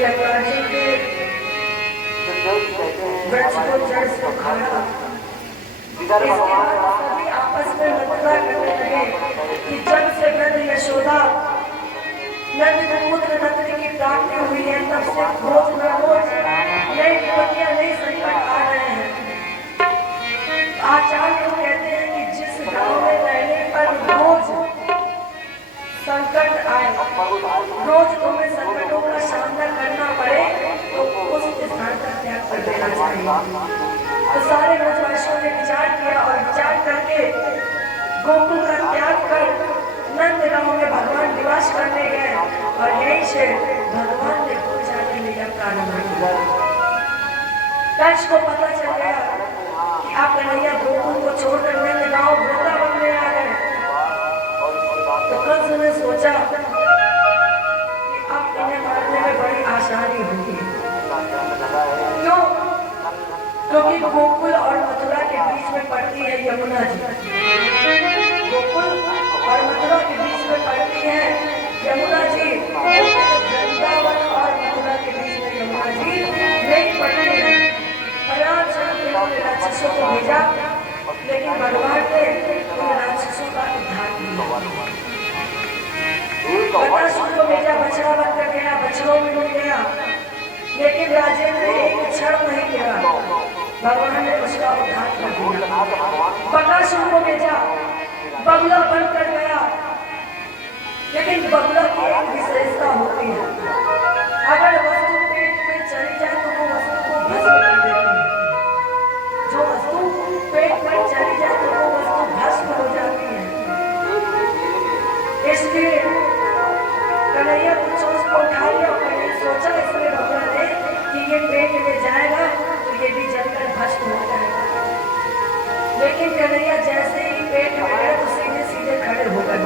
यमुना जी के ब्रज को जड़ से उखाड़ा। इसके बाद सभी आपस में मथुरा करने लगे कि जब से नंद यशोदा नंद पुत्र नंदनी की प्राप्ति हुई है तब से रोज न रोज नई विपत्तियां नई संकट आ रहे हैं। आचार्य लोग कहते हैं कि जिस गांव में रहने पर रोज संकट आए, रोज तुम्हें संकटों का सामना करना पड़े तो उस स्थान का त्याग कर देना चाहिए। तो सारे ब्रजवासियों ने विचार किया और विचार करके गोकुल का त्याग कर नंद गांव में भगवान निवास करने गए और यहीं से भगवान ने पूजा की लीला प्रारंभ की। कंस को पता चल गया कि आप कन्हैया गोकुल को छोड़कर नंद गांव वृंदावन में आ गए। तो कंस ने सोचा कि अब इन्हें मारने में बड़ी आसानी होगी। क्यों? क्योंकि गोकुल और मथुरा के बीच में पड़ती है यमुना जी। गोकुल और मथुरा के बीच में पड़ती है यमुना जी। वृंदावन और मथुरा के बीच में यमुना जी नहीं पड़ती है। परिणाम स्वरूप उन्होंने राक्षसों को भेजा, लेकिन भगवान ने उन राक्षसों का उद्धार किया। बकासुर को भेजा, बछड़ा बनकर गया, बछड़ों में मिल गया, लेकिन राजेंद्र एक क्षण नहीं गिरा, भगवान ने उसका उद्धार कर दिया। बकासुर को भेजा, बगुला बनकर गया, लेकिन बगुला की एक विशेषता होती है, अगर वस्तु पेट में चली जाए तो वो वस्तु को भस्म कर देती है। जो वस्तु पेट में चली जाए तो वो वस्तु भस्म हो जाती है। इसलिए कन्हैया कुछ उसको उठा लिया और सोचा इसमें बगुला ने कि ये पेट में जाएगा तो ये भी जलकर भस्म हो जाएगा। लेकिन कन्हैया जैसे ही पेट में गए तो सीधे सीधे खड़े हो गए।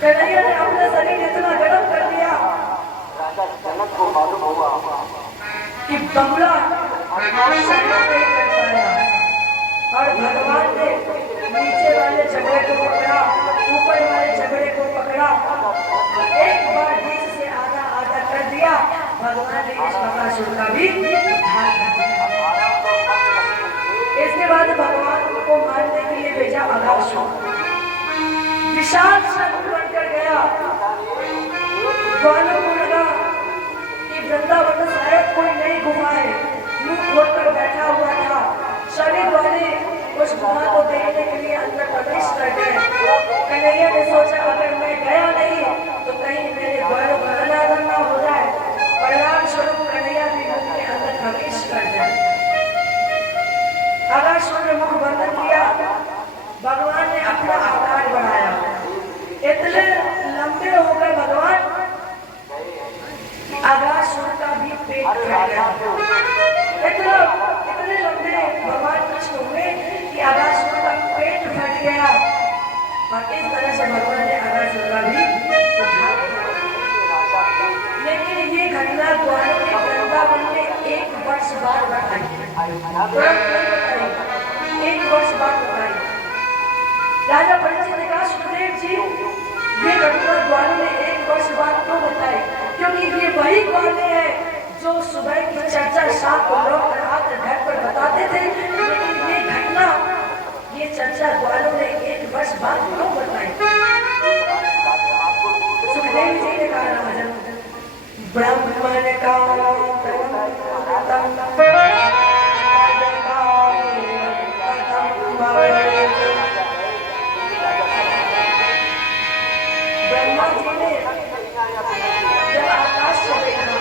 कन्हैया ने अपना शरीर इतना गर्म कर दिया को मालूम हुआ कि बगुला सहन नहीं कर पाया और भगवान ने नीचे वाले झगड़े को पकड़ा, ऊपर वाले झगड़े को पकड़ा, एक बार बीच से आधा आधा कर दिया। भगवान ने इस बकासुर का भी उद्धार कर दिया। इसके बाद भगवान को मारने के लिए भेजा अगासुर। विशाल शंख बनकर गया। ग्वालों को लगा कि वृंदावन में शायद कोई नई गुफा है, मुंह खोलकर बैठा हुआ था। सभी ग्वाले उस गुफा को देखने के लिए अंदर प्रवेश कर गए। कन्हैया ने सोचा अगर मैं गया नहीं तो कहीं मेरे ग्वालों का अनादर न हो जाए। परिणाम स्वरूप कन्हैया भी मुख के अंदर प्रवेश कर गए। अगासुर ने मुख बंद किया। भगवान ने अपना आकार बढ़ाया, इतने लंबे हो गए भगवान, अगासुर का भी पेट फट गया। इतने लंबे भगवान कृष्ण हुए कि अगासुर का पेट फट गया और इस तरह से भगवान ने अगासुर का भी उद्धार किया। लेकिन ये घटना ग्वालों के वृंदावन में 1 वर्ष बाद बताई। 1 वर्ष बाद बताई। राजा परीक्षित ने कहा सुखदेव जी ये घटना ग्वालों ने 1 वर्ष बाद क्यों बताई? क्योंकि ये वही ग्वाले हैं जो सुबह की चर्चा शाम को लोग रात घर पर बताते थे, लेकिन ये घटना ये चर्चा ग्वालों ने 1 वर्ष बाद क्यों बताई? सुखदेव जी ने कहा राजन ब्राह्मण का ब्रह्मा जी ने जब आकाश से देखा,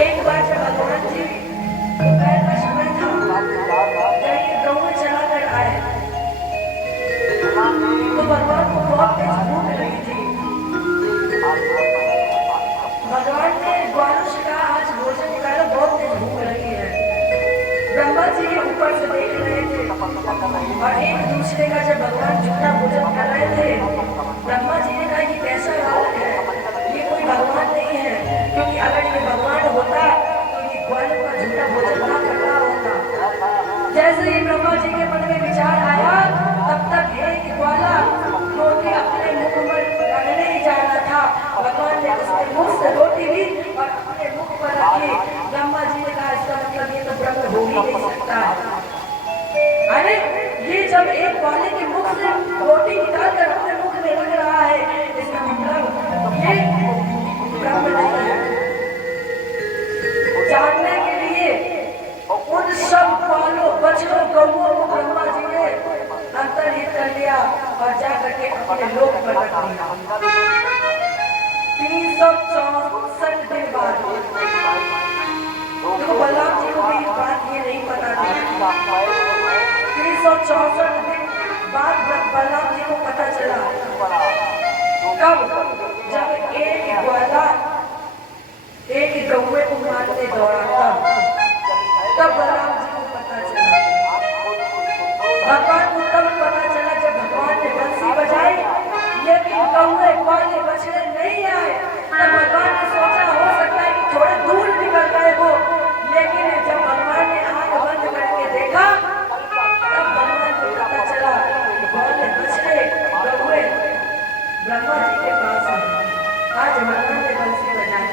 एक बार जब भगवान जी दोपहर का समय था, जब ये गऊ चला कर आए तो भगवान को बहुत तेज भूख लगी थी। भगवान ने ग्वालों से कहा आज भोजन निकालो, बहुत तेज भूख लगी है। ब्रह्मा जी ऊपर से देख रहे थे और एक दूसरे का जब भगवान झूठा भोजन कर रहे थे, ब्रह्मा जी ने कहा ये कैसा बालक है, ये कोई भगवान नहीं है, क्योंकि अगर ये भगवान होता तो ये ग्वालों का झूठा भोजन ना कर रहा होता। जैसे ही ब्रह्मा जी के मन में विचार आया तब तक एक ग्वाला रोटी अपने मुख में रखने ही से रोटी ली और अपने मुख पर रखी। ब्रह्मा जी ने कहा इसका मतलब ये तो ब्रह्म हो ही नहीं सकता है। अरे ये जब एक ग्वाले के मुख से रोटी निकाल कर अपने मुख में रख रहा है, इसका मतलब ये ब्रह्म नहीं है। जानने के लिए उन सब ग्वालों बछड़ों गौओं को ब्रह्मा जी ने अंतर्हित कर लिया और जा करके अपने लोक पर रख दिया। 364 दिन बाद तो बलराम जी को भी बात ये नहीं पता थी। 364 दिन बाद बलराम जी को पता चला। कब? जब एक ग्वाला एक गौवे को मारने दौड़ा तब बलराम जी को पता चला। भगवान को तब पता चला जब भगवान ने बंसी बजाई, लेकिन कौवे ग्वाले बछड़े नहीं आए। तब भगवान ने सोचा हो सकता है कि थोड़े दूर निकल गए हो, लेकिन जब भगवान ने आंख बंद करके देखा तब भगवान को पता चला ग्वाले बछड़े गौवे ब्रह्मा जी के पास है। आज भगवान ने बंसी बजाई।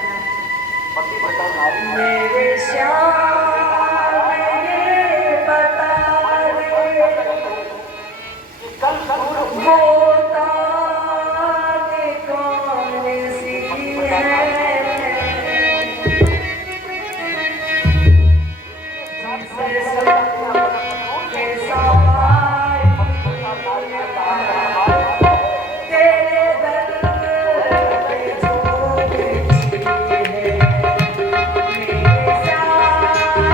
मेरे श्याम ये बता वो ताने कौन सी है जिसे सबके सवाई तेरे दर पे जो है मेरे श्याम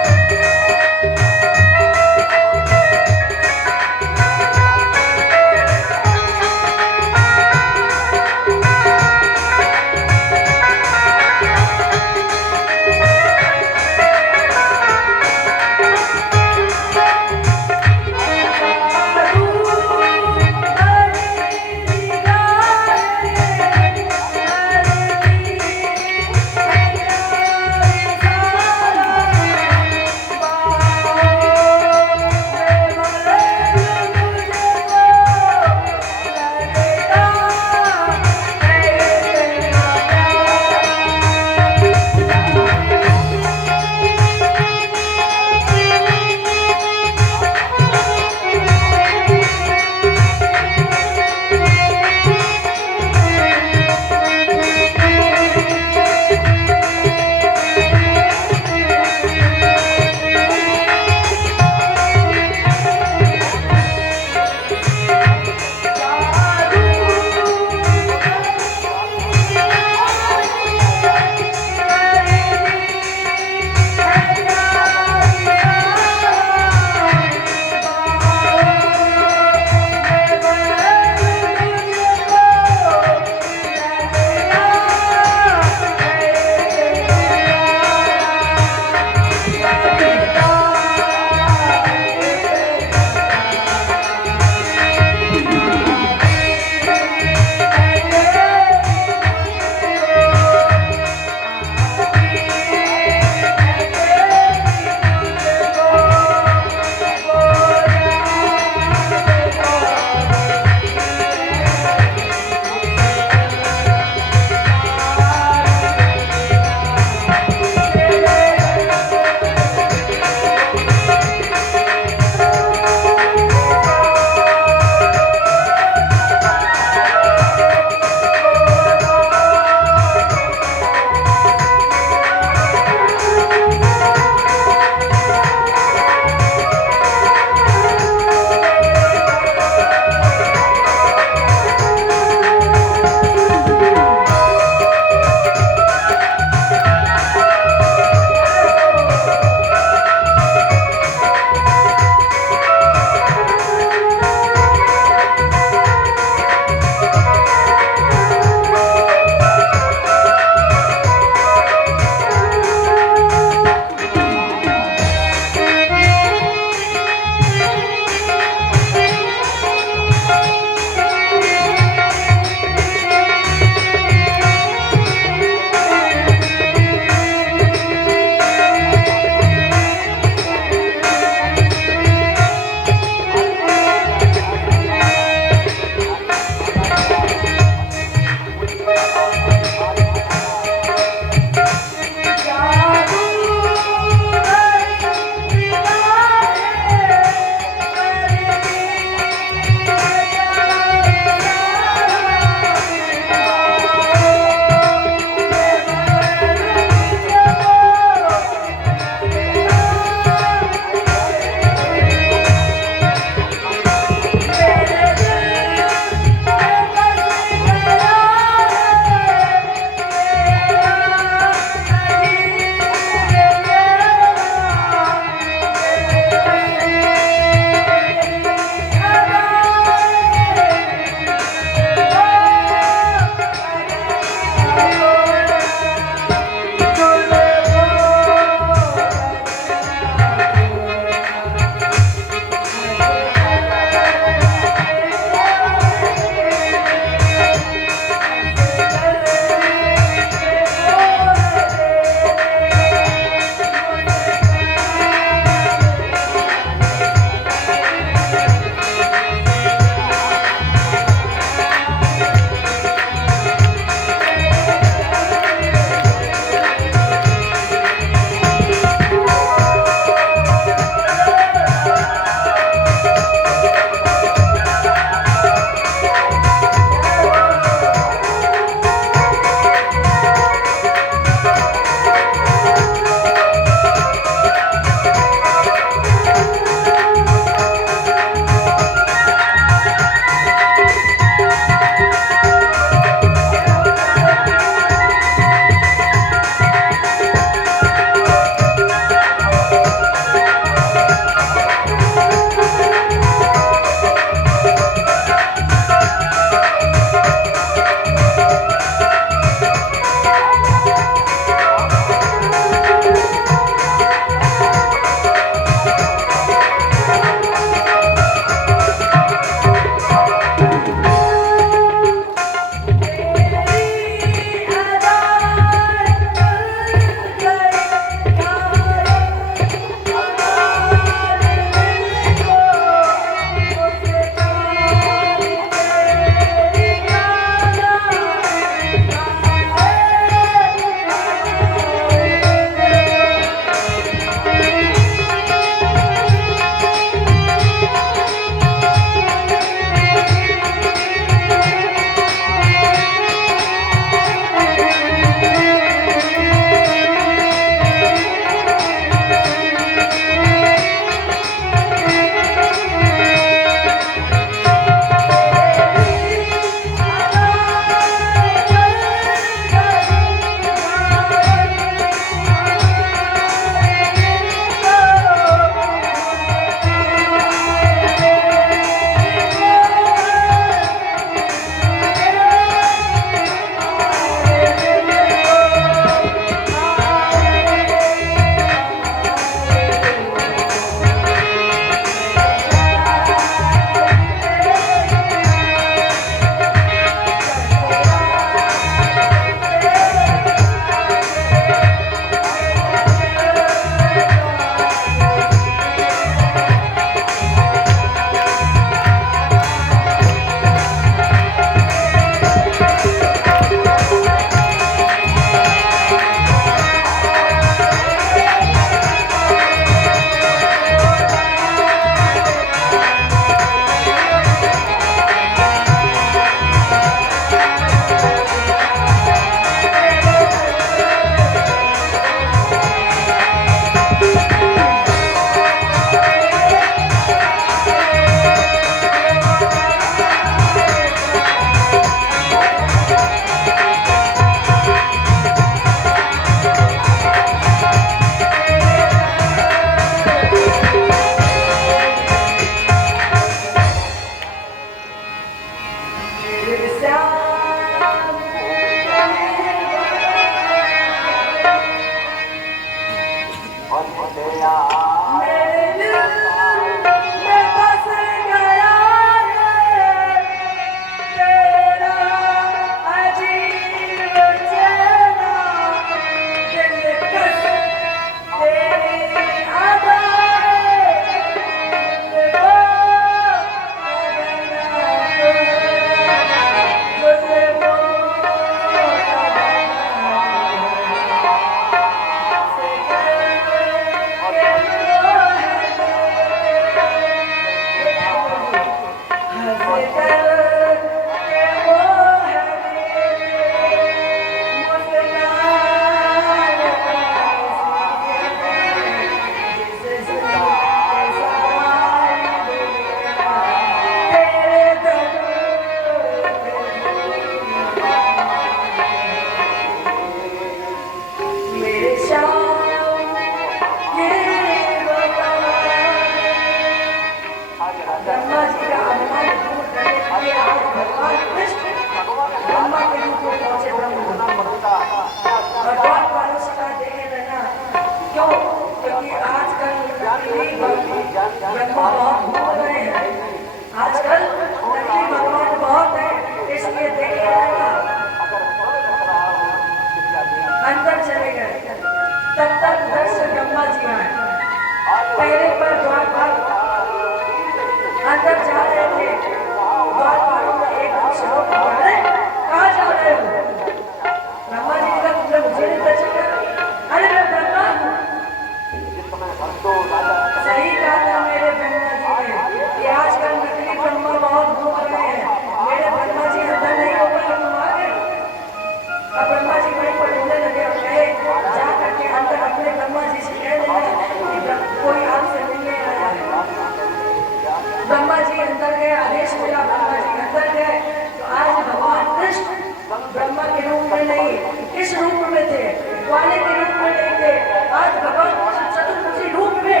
किस रूप में थे? ग्वाले के रूप में नहीं थे। आज भगवान चतुर्भुजी रूप में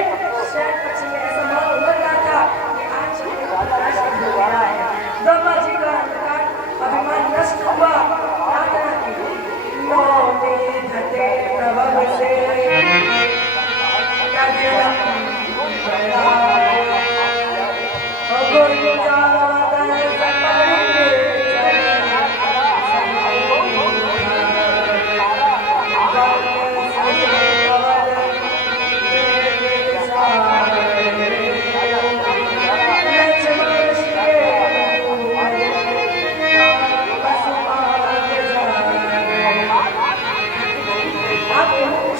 शयन कक्ष में ऐसा मालूम लग रहा था कि आज प्रकाश हो गया है। ब्रह्मा जी का अंधकार अभिमान नष्ट हुआ। प्रार्थना की, नौमी धते प्रभव से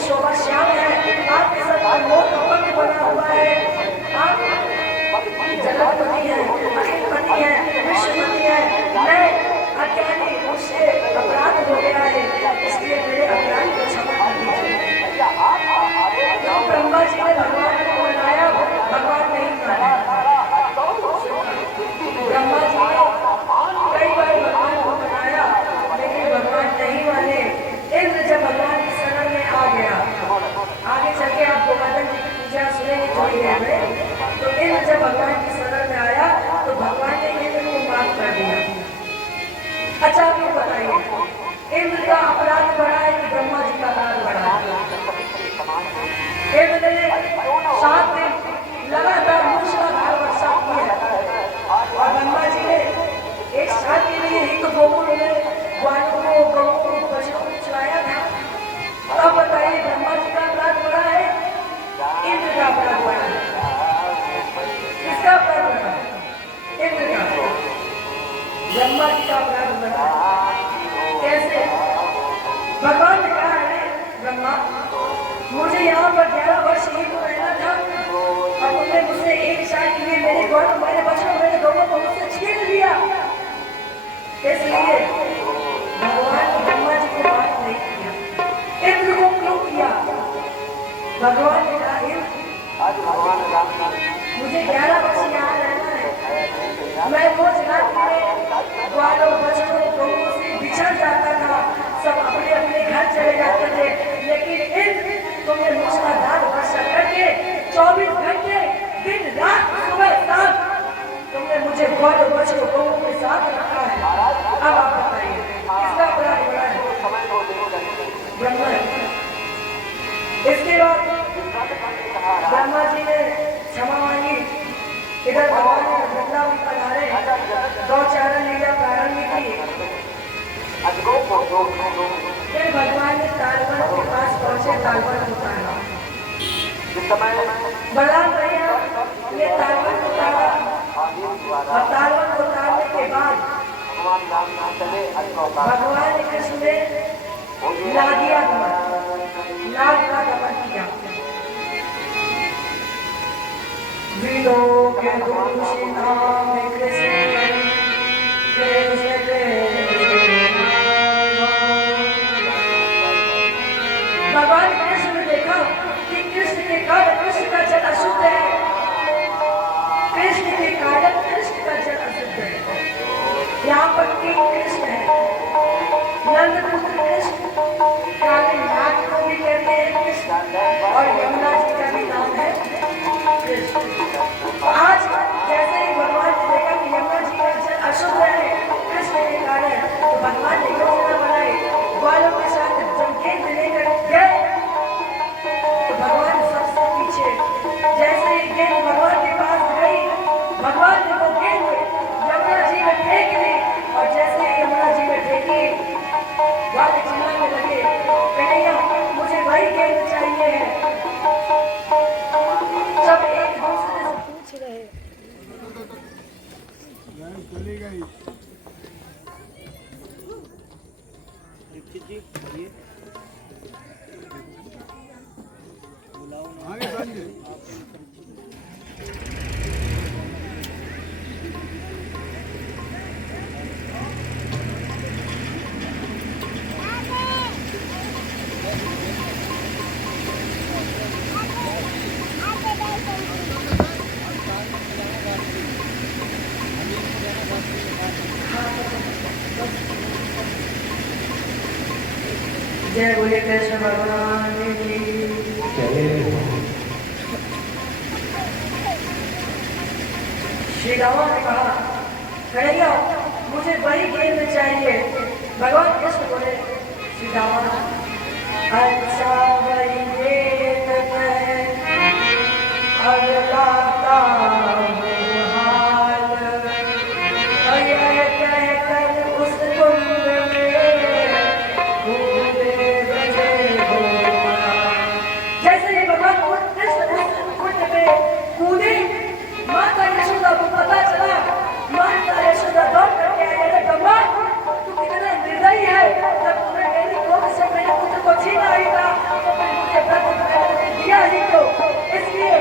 शोभा श्याम है, आपके सर पर मोर का पंख बना हुआ है। आप जगतपति है, अखिलपति है, विश्वपति है। मैं अज्ञानी मुझसे अपराध हो गया है, इसलिए मेरे अपराध को क्षमा कर दीजिए। तो ब्रह्मा जी ने भगवान को मनाया, भगवान नहीं माने। ब्रह्मा जी ने कई बार भगवान को मनाया, लेकिन भगवान नहीं माने। इंद्र जब भगवान की शरण में आ गया, आगे चल के आप गोवर्धन जी की पूजा सुनेंगे थोड़ी देर में। तो इंद्र जब भगवान की शरण में आया तो भगवान ने इंद्र को माफ कर दिया। अच्छा आप ये बताइए, इंद्र का अपराध बढ़ा है कि ब्रह्मा जी का अपराध बढ़ा है? इंद्र ने 7 दिन लगातार मूसलाधार वर्षा की है और ब्रह्मा जी ने एक साल के लिए ही तो गोकुल में ग्वालों को, गौओं को, पशुओं को चलाया था। अब बताइए, ब्रह्मा जी का अपराध बढ़ा है, इंद्र का अपराध बढ़ा है? किसका अपराध बढ़ा? इंद्र का। ब्रह्मा जी का अपराध बढ़ा। कैसे? भगवान ने कहा है, ब्रह्मा मुझे यहाँ पर 11 वर्ष ही तो रहना था और तुमने मुझसे एक साल के लिए मेरे गौरव, मेरे बच्चों, मेरे गौरव को मुझसे छीन लिया। इसलिए भगवान ने ब्रह्मा जी को माफ नहीं किया। इंद्र को क्यों किया? भगवान ने कहा, मुझे 11 वर्ष यहाँ रहना है। मैं रोज रात में ग्वालों, बछड़ों, गौओं से बिछड़ जाता था, सब अपने अपने घर चले जाते थे। लेकिन इंद्र तुमने मूसलाधार वर्षा करके 24 घंटे दिन रात सुबह शाम तुमने मुझे ग्वालों, बछड़ों, गौओं के साथ रखा है। अब आप बताइए, किसका अपराध बढ़ा है? ब्रह्मा। इसके बाद ब्रह्मा जी ने क्षमा मांगी। इधर भगवान ने वृंदावन पधारे, गौचारण लीला प्रारंभ की। फिर भगवान ने तालवन के पास पहुंचे, तालवन उतारा। बलराम भैया ये तालवन उतारा और तालवन उतारने के बाद भगवान कृष्ण ने नागिया दमन, नाग का दमन किया। वीरों के दूषिता में कृष्ण भगवान कृष्ण ने देखा कि कृष्ण के कारण कृष्ण का जल अशुद्ध है। कृष्ण के कारण कृष्ण का जल अशुद्ध है। यहाँ पर 3 कृष्ण है, नंद पुत्र कृष्ण, काले नाग को भी कहते हैं कृष्ण, और यमुना जी का भी नाम है कृष्ण। आज जैसे ही भगवान ने देखा कि यमुना जी का जल अशुद्ध है कृष्ण के कारण, तो भगवान ने योजना बनाई, ग्वालों के साथ जब गेंद लेकर गए तो भगवान सबसे पीछे। जैसे ही गेंद भगवान के पास गई, भगवान ने वो गेंद यमुना जी में फेंक दी और जैसे ही यमुना जी में फेंकी, ग्वाले चिल्लाने लगे, कन्हैया मुझे वही गेंद चाहिए है। सब एक दूसरे से पूछ रहे। चली गई। आगे संजय। जय बोले कृष्ण भगवान की। श्री रामा ने कहा कन्हैया मुझे बड़ी गेंद चाहिए। भगवान कृष्ण बोले श्री रामा अच्छा बड़ी गेंद मैं अगलाता हूँ हाल यह कहकर उस कुंड में कूदे बजे गोपाल। जैसे ही भगवान कृष्ण उस कुंड में कूदे माता यशोदा को पता चला। माता यशोदा दौड़ करके आई, अरे गंगा तू कितना निर्दयी है, जब तुमने मेरी गोद से मेरे पुत्र को छीना ही था तो फिर मुझे व्रत दिया ही क्यों। इसलिए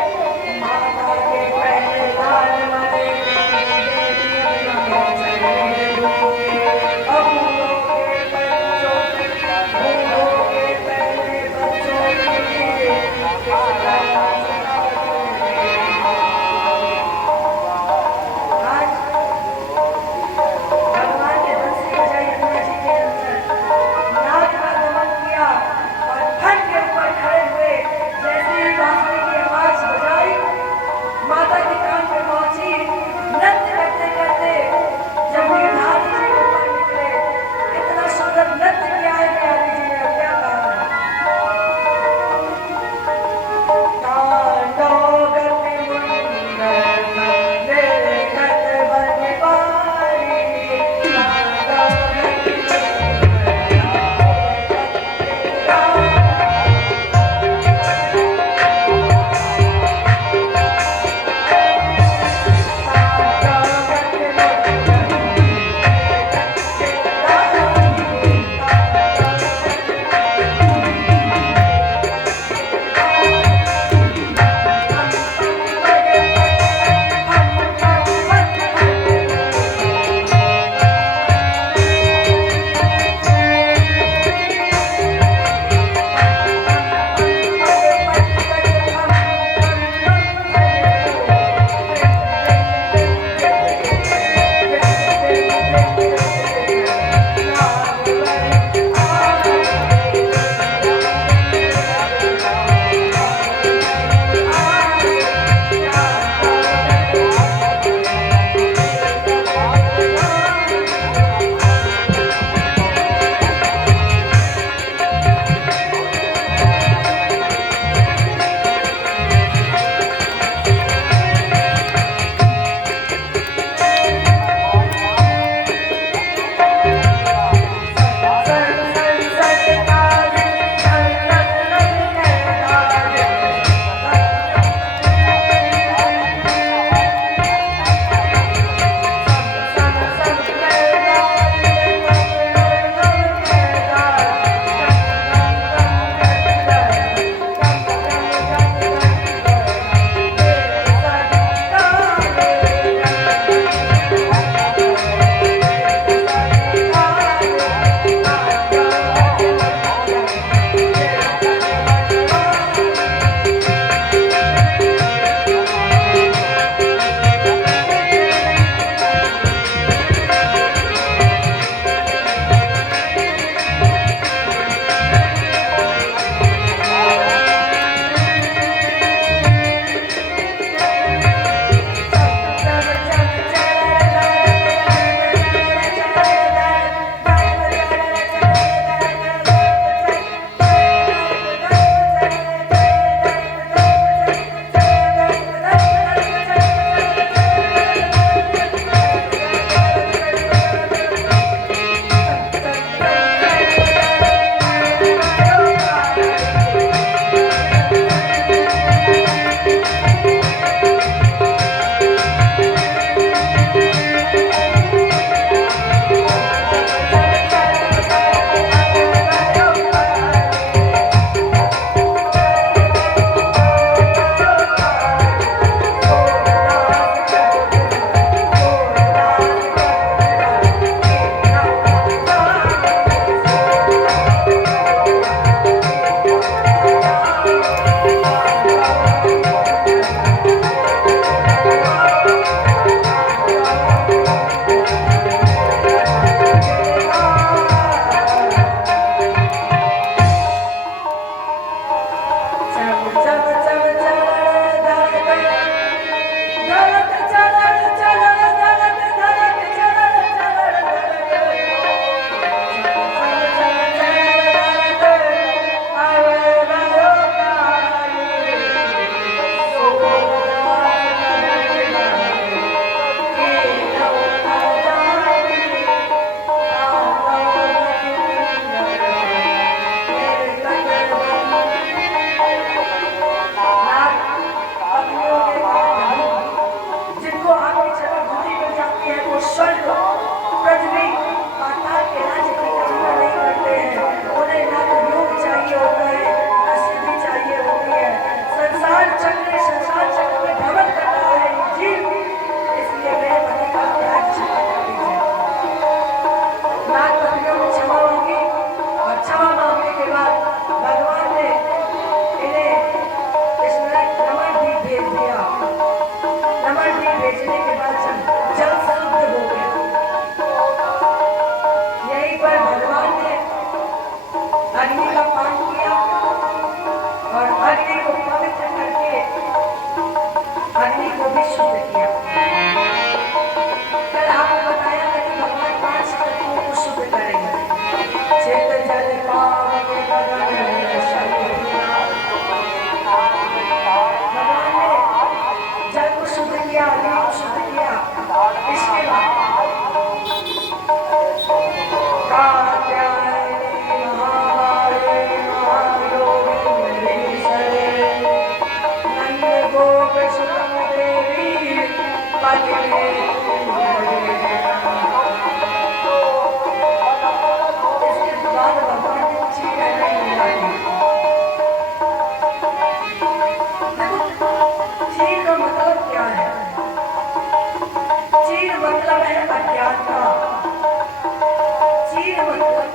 मतलब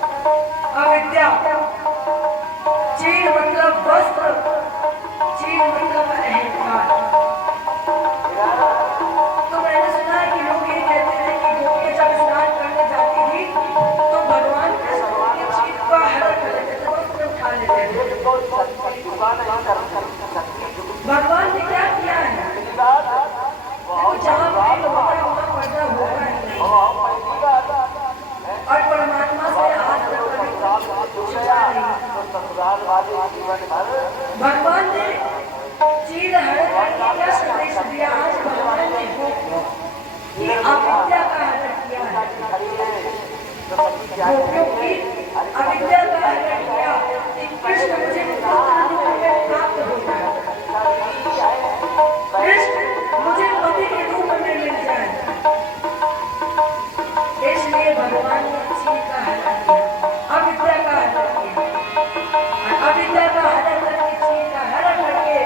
अविद्या, चीर मतलब वस्त्र, चीर मतलब अहंकार। तो मैंने सुना है कि लोग ये कहते हैं कि गोपियां जब स्नान करने जाती थी तो भगवान कृष्ण के चीर का हरण कर लेते थे, वस्त्र उठा लेते थे। भगवान ने क्या किया है? देखो जहाँ प्रेम होता है वहाँ पर्दा होगा ही नहीं, और परमात्मा से आज तक कभी छुपा नहीं। भगवान ने चीर हरण करके क्या संदेश दिया? आज भगवान ने गोपियों की अविद्या का हरण किया है, गोपियों की अविद्या का हरण किया कि कृष्ण मुझे प्राप्त हो जाए, कृष्ण मुझे पति के रूप में मिल जाए। इसलिए भगवान ने चीर का हरण किया, अविद्या का हरण किया। अविद्या का हरण करके, चीर का हरण करके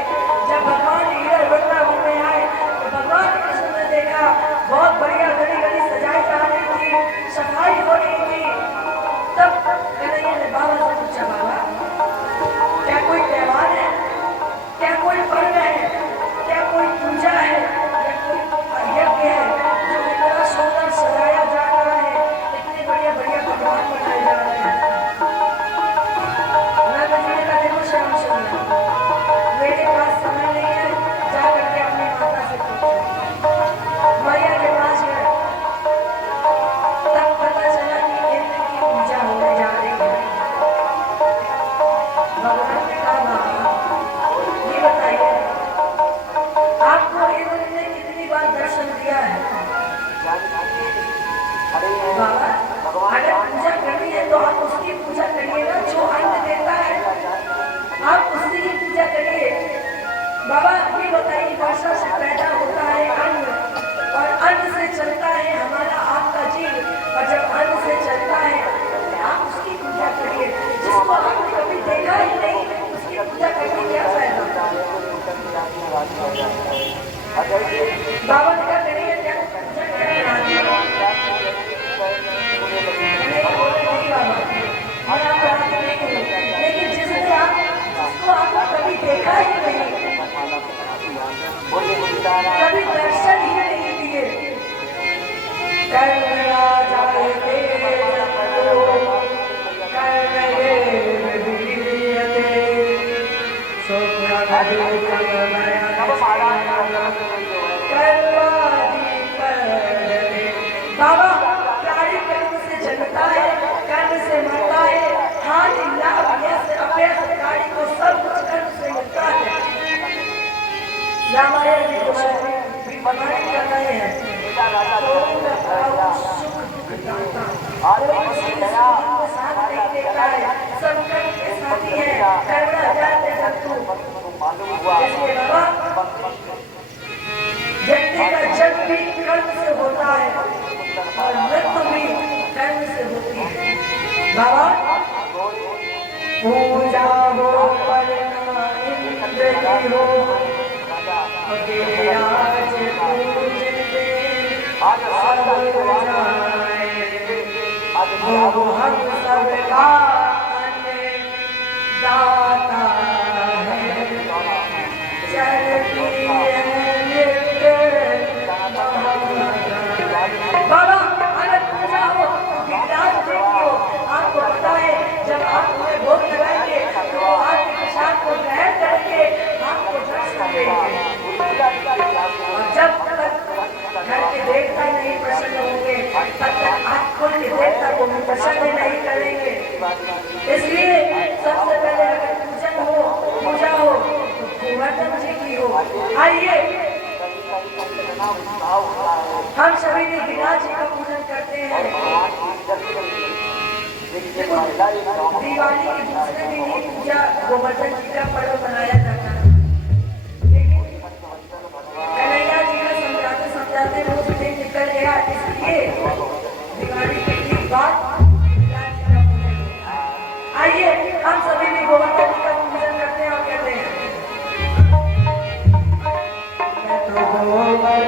जब भगवान इधर वृंदावन में आए तो भगवान कृष्ण ने देखा बहुत बढ़िया गली गली सजाई जा रही थी, सफाई हो रही थी। तब कन्हैया ने बाबा से पूछा, बाबा क्या कोई त्योहार है, क्या कोई पर्व है, क्या कोई पूजा है, क्या कोई यज्ञ है जो इतना सुंदर सजाया जा रहा है, इतने बढ़िया बढ़िया पकवान बनाए जा रहे हैं? देखो श्याम सुंदर, मेरे पास समय नहीं है, जा करके अपनी माता से पूछो। मैया के पास गए, तब पता चला कि इंद्र की पूजा होने जा रही है। भगवान ने कहा, बाबा ये बताइए आपको इंद्र ने कितनी बार दर्शन दिया है? बाबा अगर पूजा करनी है तो आप उसकी पूजा करिए ना, जो अन्न देता है आप उसकी ही पूजा करिए। बाबा ये बताइए, वर्षा से पैदा होता है अन्न, और अन्न से चलता है हमारा आपका जीव, और जब अन्न से चलता है तो आप उसकी पूजा करिए। जिसको आपने कभी देखा ही नहीं उसकी पूजा करके क्या फायदा? बाबा ने क्या करिए, क्या पूजा नहीं बाबा, और आप कराते नहीं हो, लेकिन जिसने जिसको आपने कभी देखा ही नहीं, कभी दर्शन ही नहीं दिए, कर्णया जाए बाबा प्राणी कर्म से जन्मता है, कर्म से मरता है, हानि लाभ यश अभ्यस प्राणी को सब कुछ कर्म से मिलता है। रामायण में प्रमाणित कर रहे हैं, सुख दुख दाता, साथ नहीं देता है, सब कर्म के साथी है, कर्म जाते जंतु। इसलिए बाबा व्यक्ति का जन्म भी कर्म से होता है और मृत्यु भी कर्म से होती है। बाबा पूजा हो करना इंद्र की हो, आज पूजते सब जाए, वो हम सबका दाता है, चलती है बाबा। अगर पूजा हो गिरिराज जी की हो, आपको पता है जब आप उन्हें भोग लगाएंगे तो आपके प्रसाद को ग्रहण करके आपको दर्शन देंगे, और जब तक घर के देवता नहीं प्रसन्न होंगे तब तक आप खोल के देवता को भी प्रसन्न नहीं करेंगे। इसलिए सबसे पहले अगर पूजा हो तो गोवर्धन जी की हो। आइए हम सभी ने गिरिराज जी का पूजन करते हैं। दिवाली के दूसरे दिन ही पूजा गोवर्धन जी का पर्व मनाया जाता है, लेकिन कन्हैया जी का समझाते समझाते वो दिन निकल गया, इसलिए दिवाली के ठीक बाद गिरिराज जी का पूजन होता है। आइए हम सभी ने गोवर्धन जी का पूजन करते हैं और कहते हैं, गोवर्धन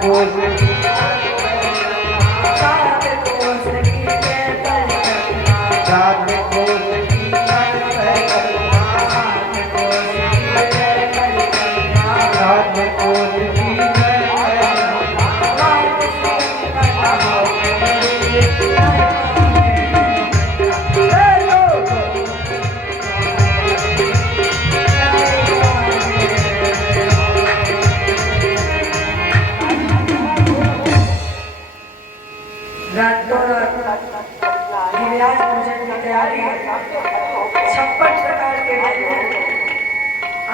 कोस की सात कोस की परिक्रमा, सात कोस की परिक्रमा, सात कोस की परिक्रमा, सात कोस की परिक्रमा, राम सीता कहाँ गए? रातों रात गिरिराज पूजन की तैयारी है। 56 प्रकार के व्यंजन,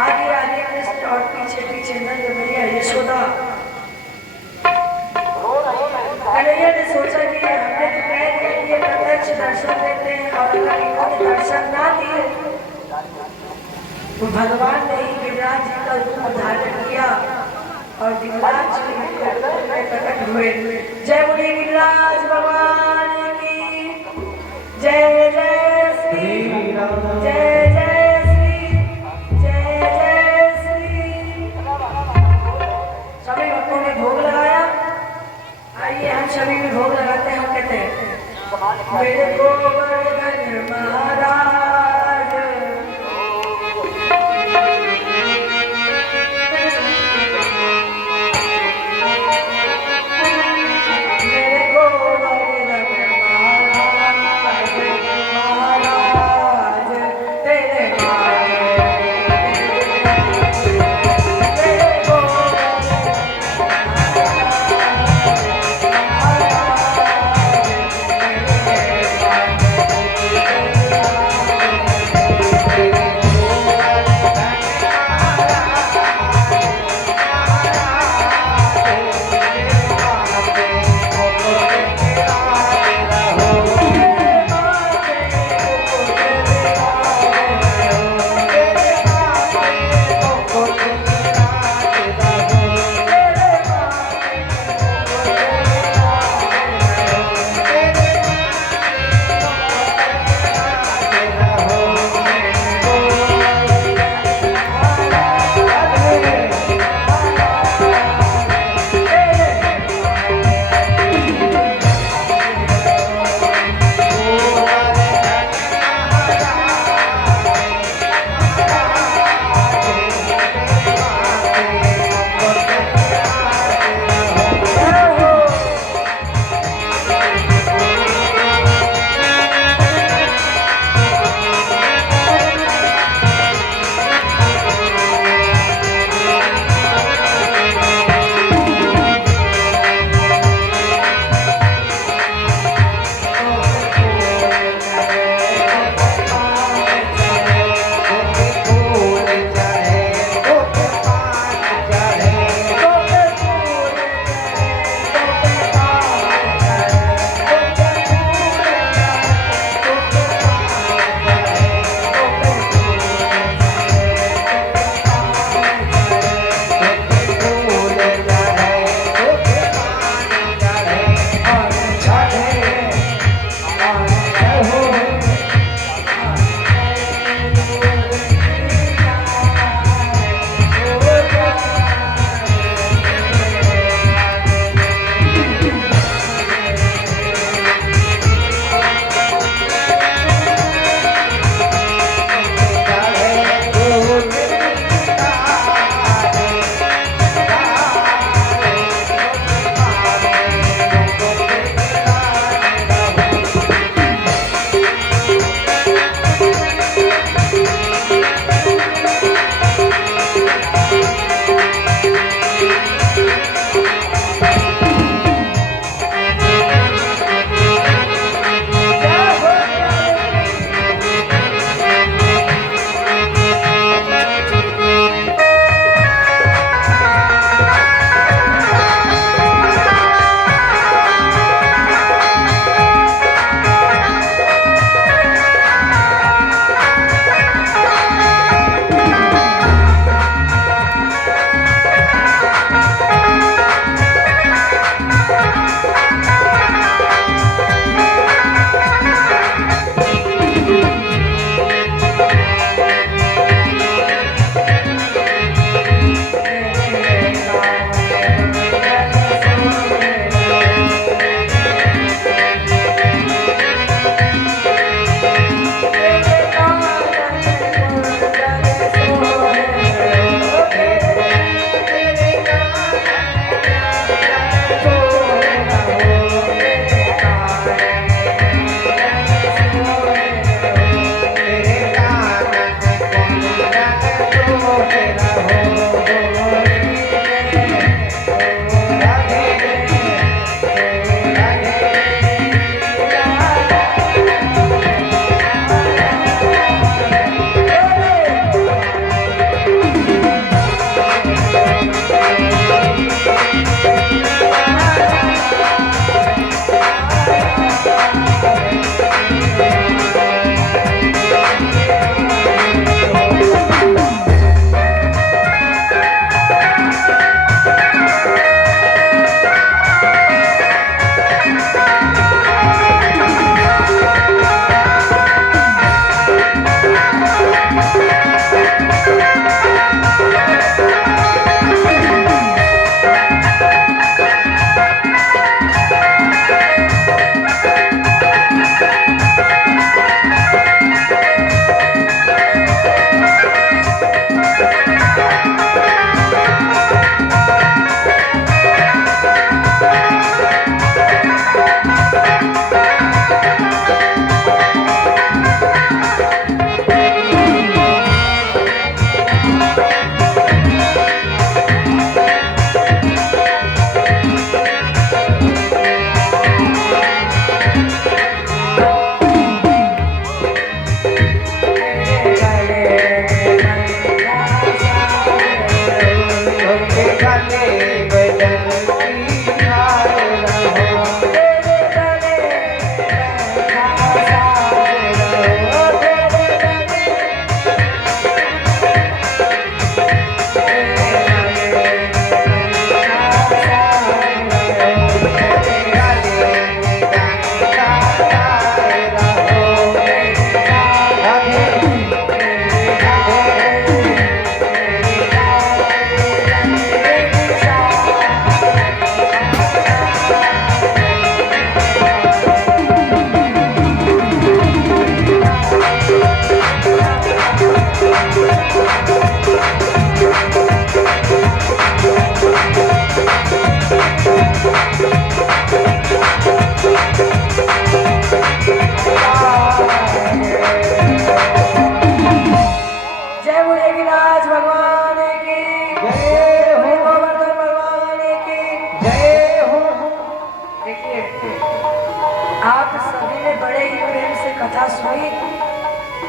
आगे आगे कृष्ण और पीछे पीछे नंद मैया यशोदा। कन्हैया ने सोचा कि हमने तो कह दिया कि ये प्रत्यक्ष दर्शन देते हैं, और अगर इन्होंने दर्शन ना दिए तो भगवान ने ही गिरिराज जी का रूप धारण किया और गिरिराज जी में प्रकट हुए। जय बोले गिरिराज भगवान की, जय जय श्री राम, जय जय श्री, जय जय श्री। सभी भक्तों ने भोग लगाया। आइए हम सभी भी भोग लगाते हैं। हम कहते हैं मेरे गोवर्धन महाराज, मेरे गोवर्धन महाराज, महाराज तेरे मारे, मेरे गोवर्धन महाराज,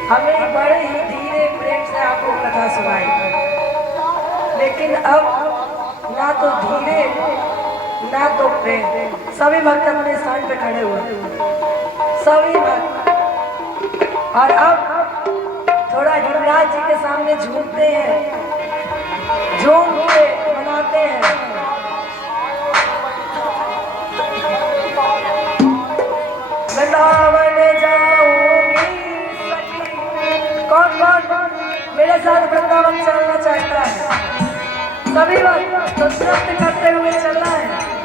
हमें बड़े ही धीरे प्रेम से आपको कथा सुनाई, लेकिन अब ना तो धीरे ना तो प्रेम, सभी भक्त अपने स्थान पे खड़े हुए, सभी भक्त। और अब थोड़ा हिमराज जी के सामने झूमते हैं, झूम के मनाते हैं। वृंदावन जाऊंगी सखी, कौन कौन मेरे साथ वृंदावन चलना चाहता है? सभी लोग तो नृत्य करते हुए चलना है।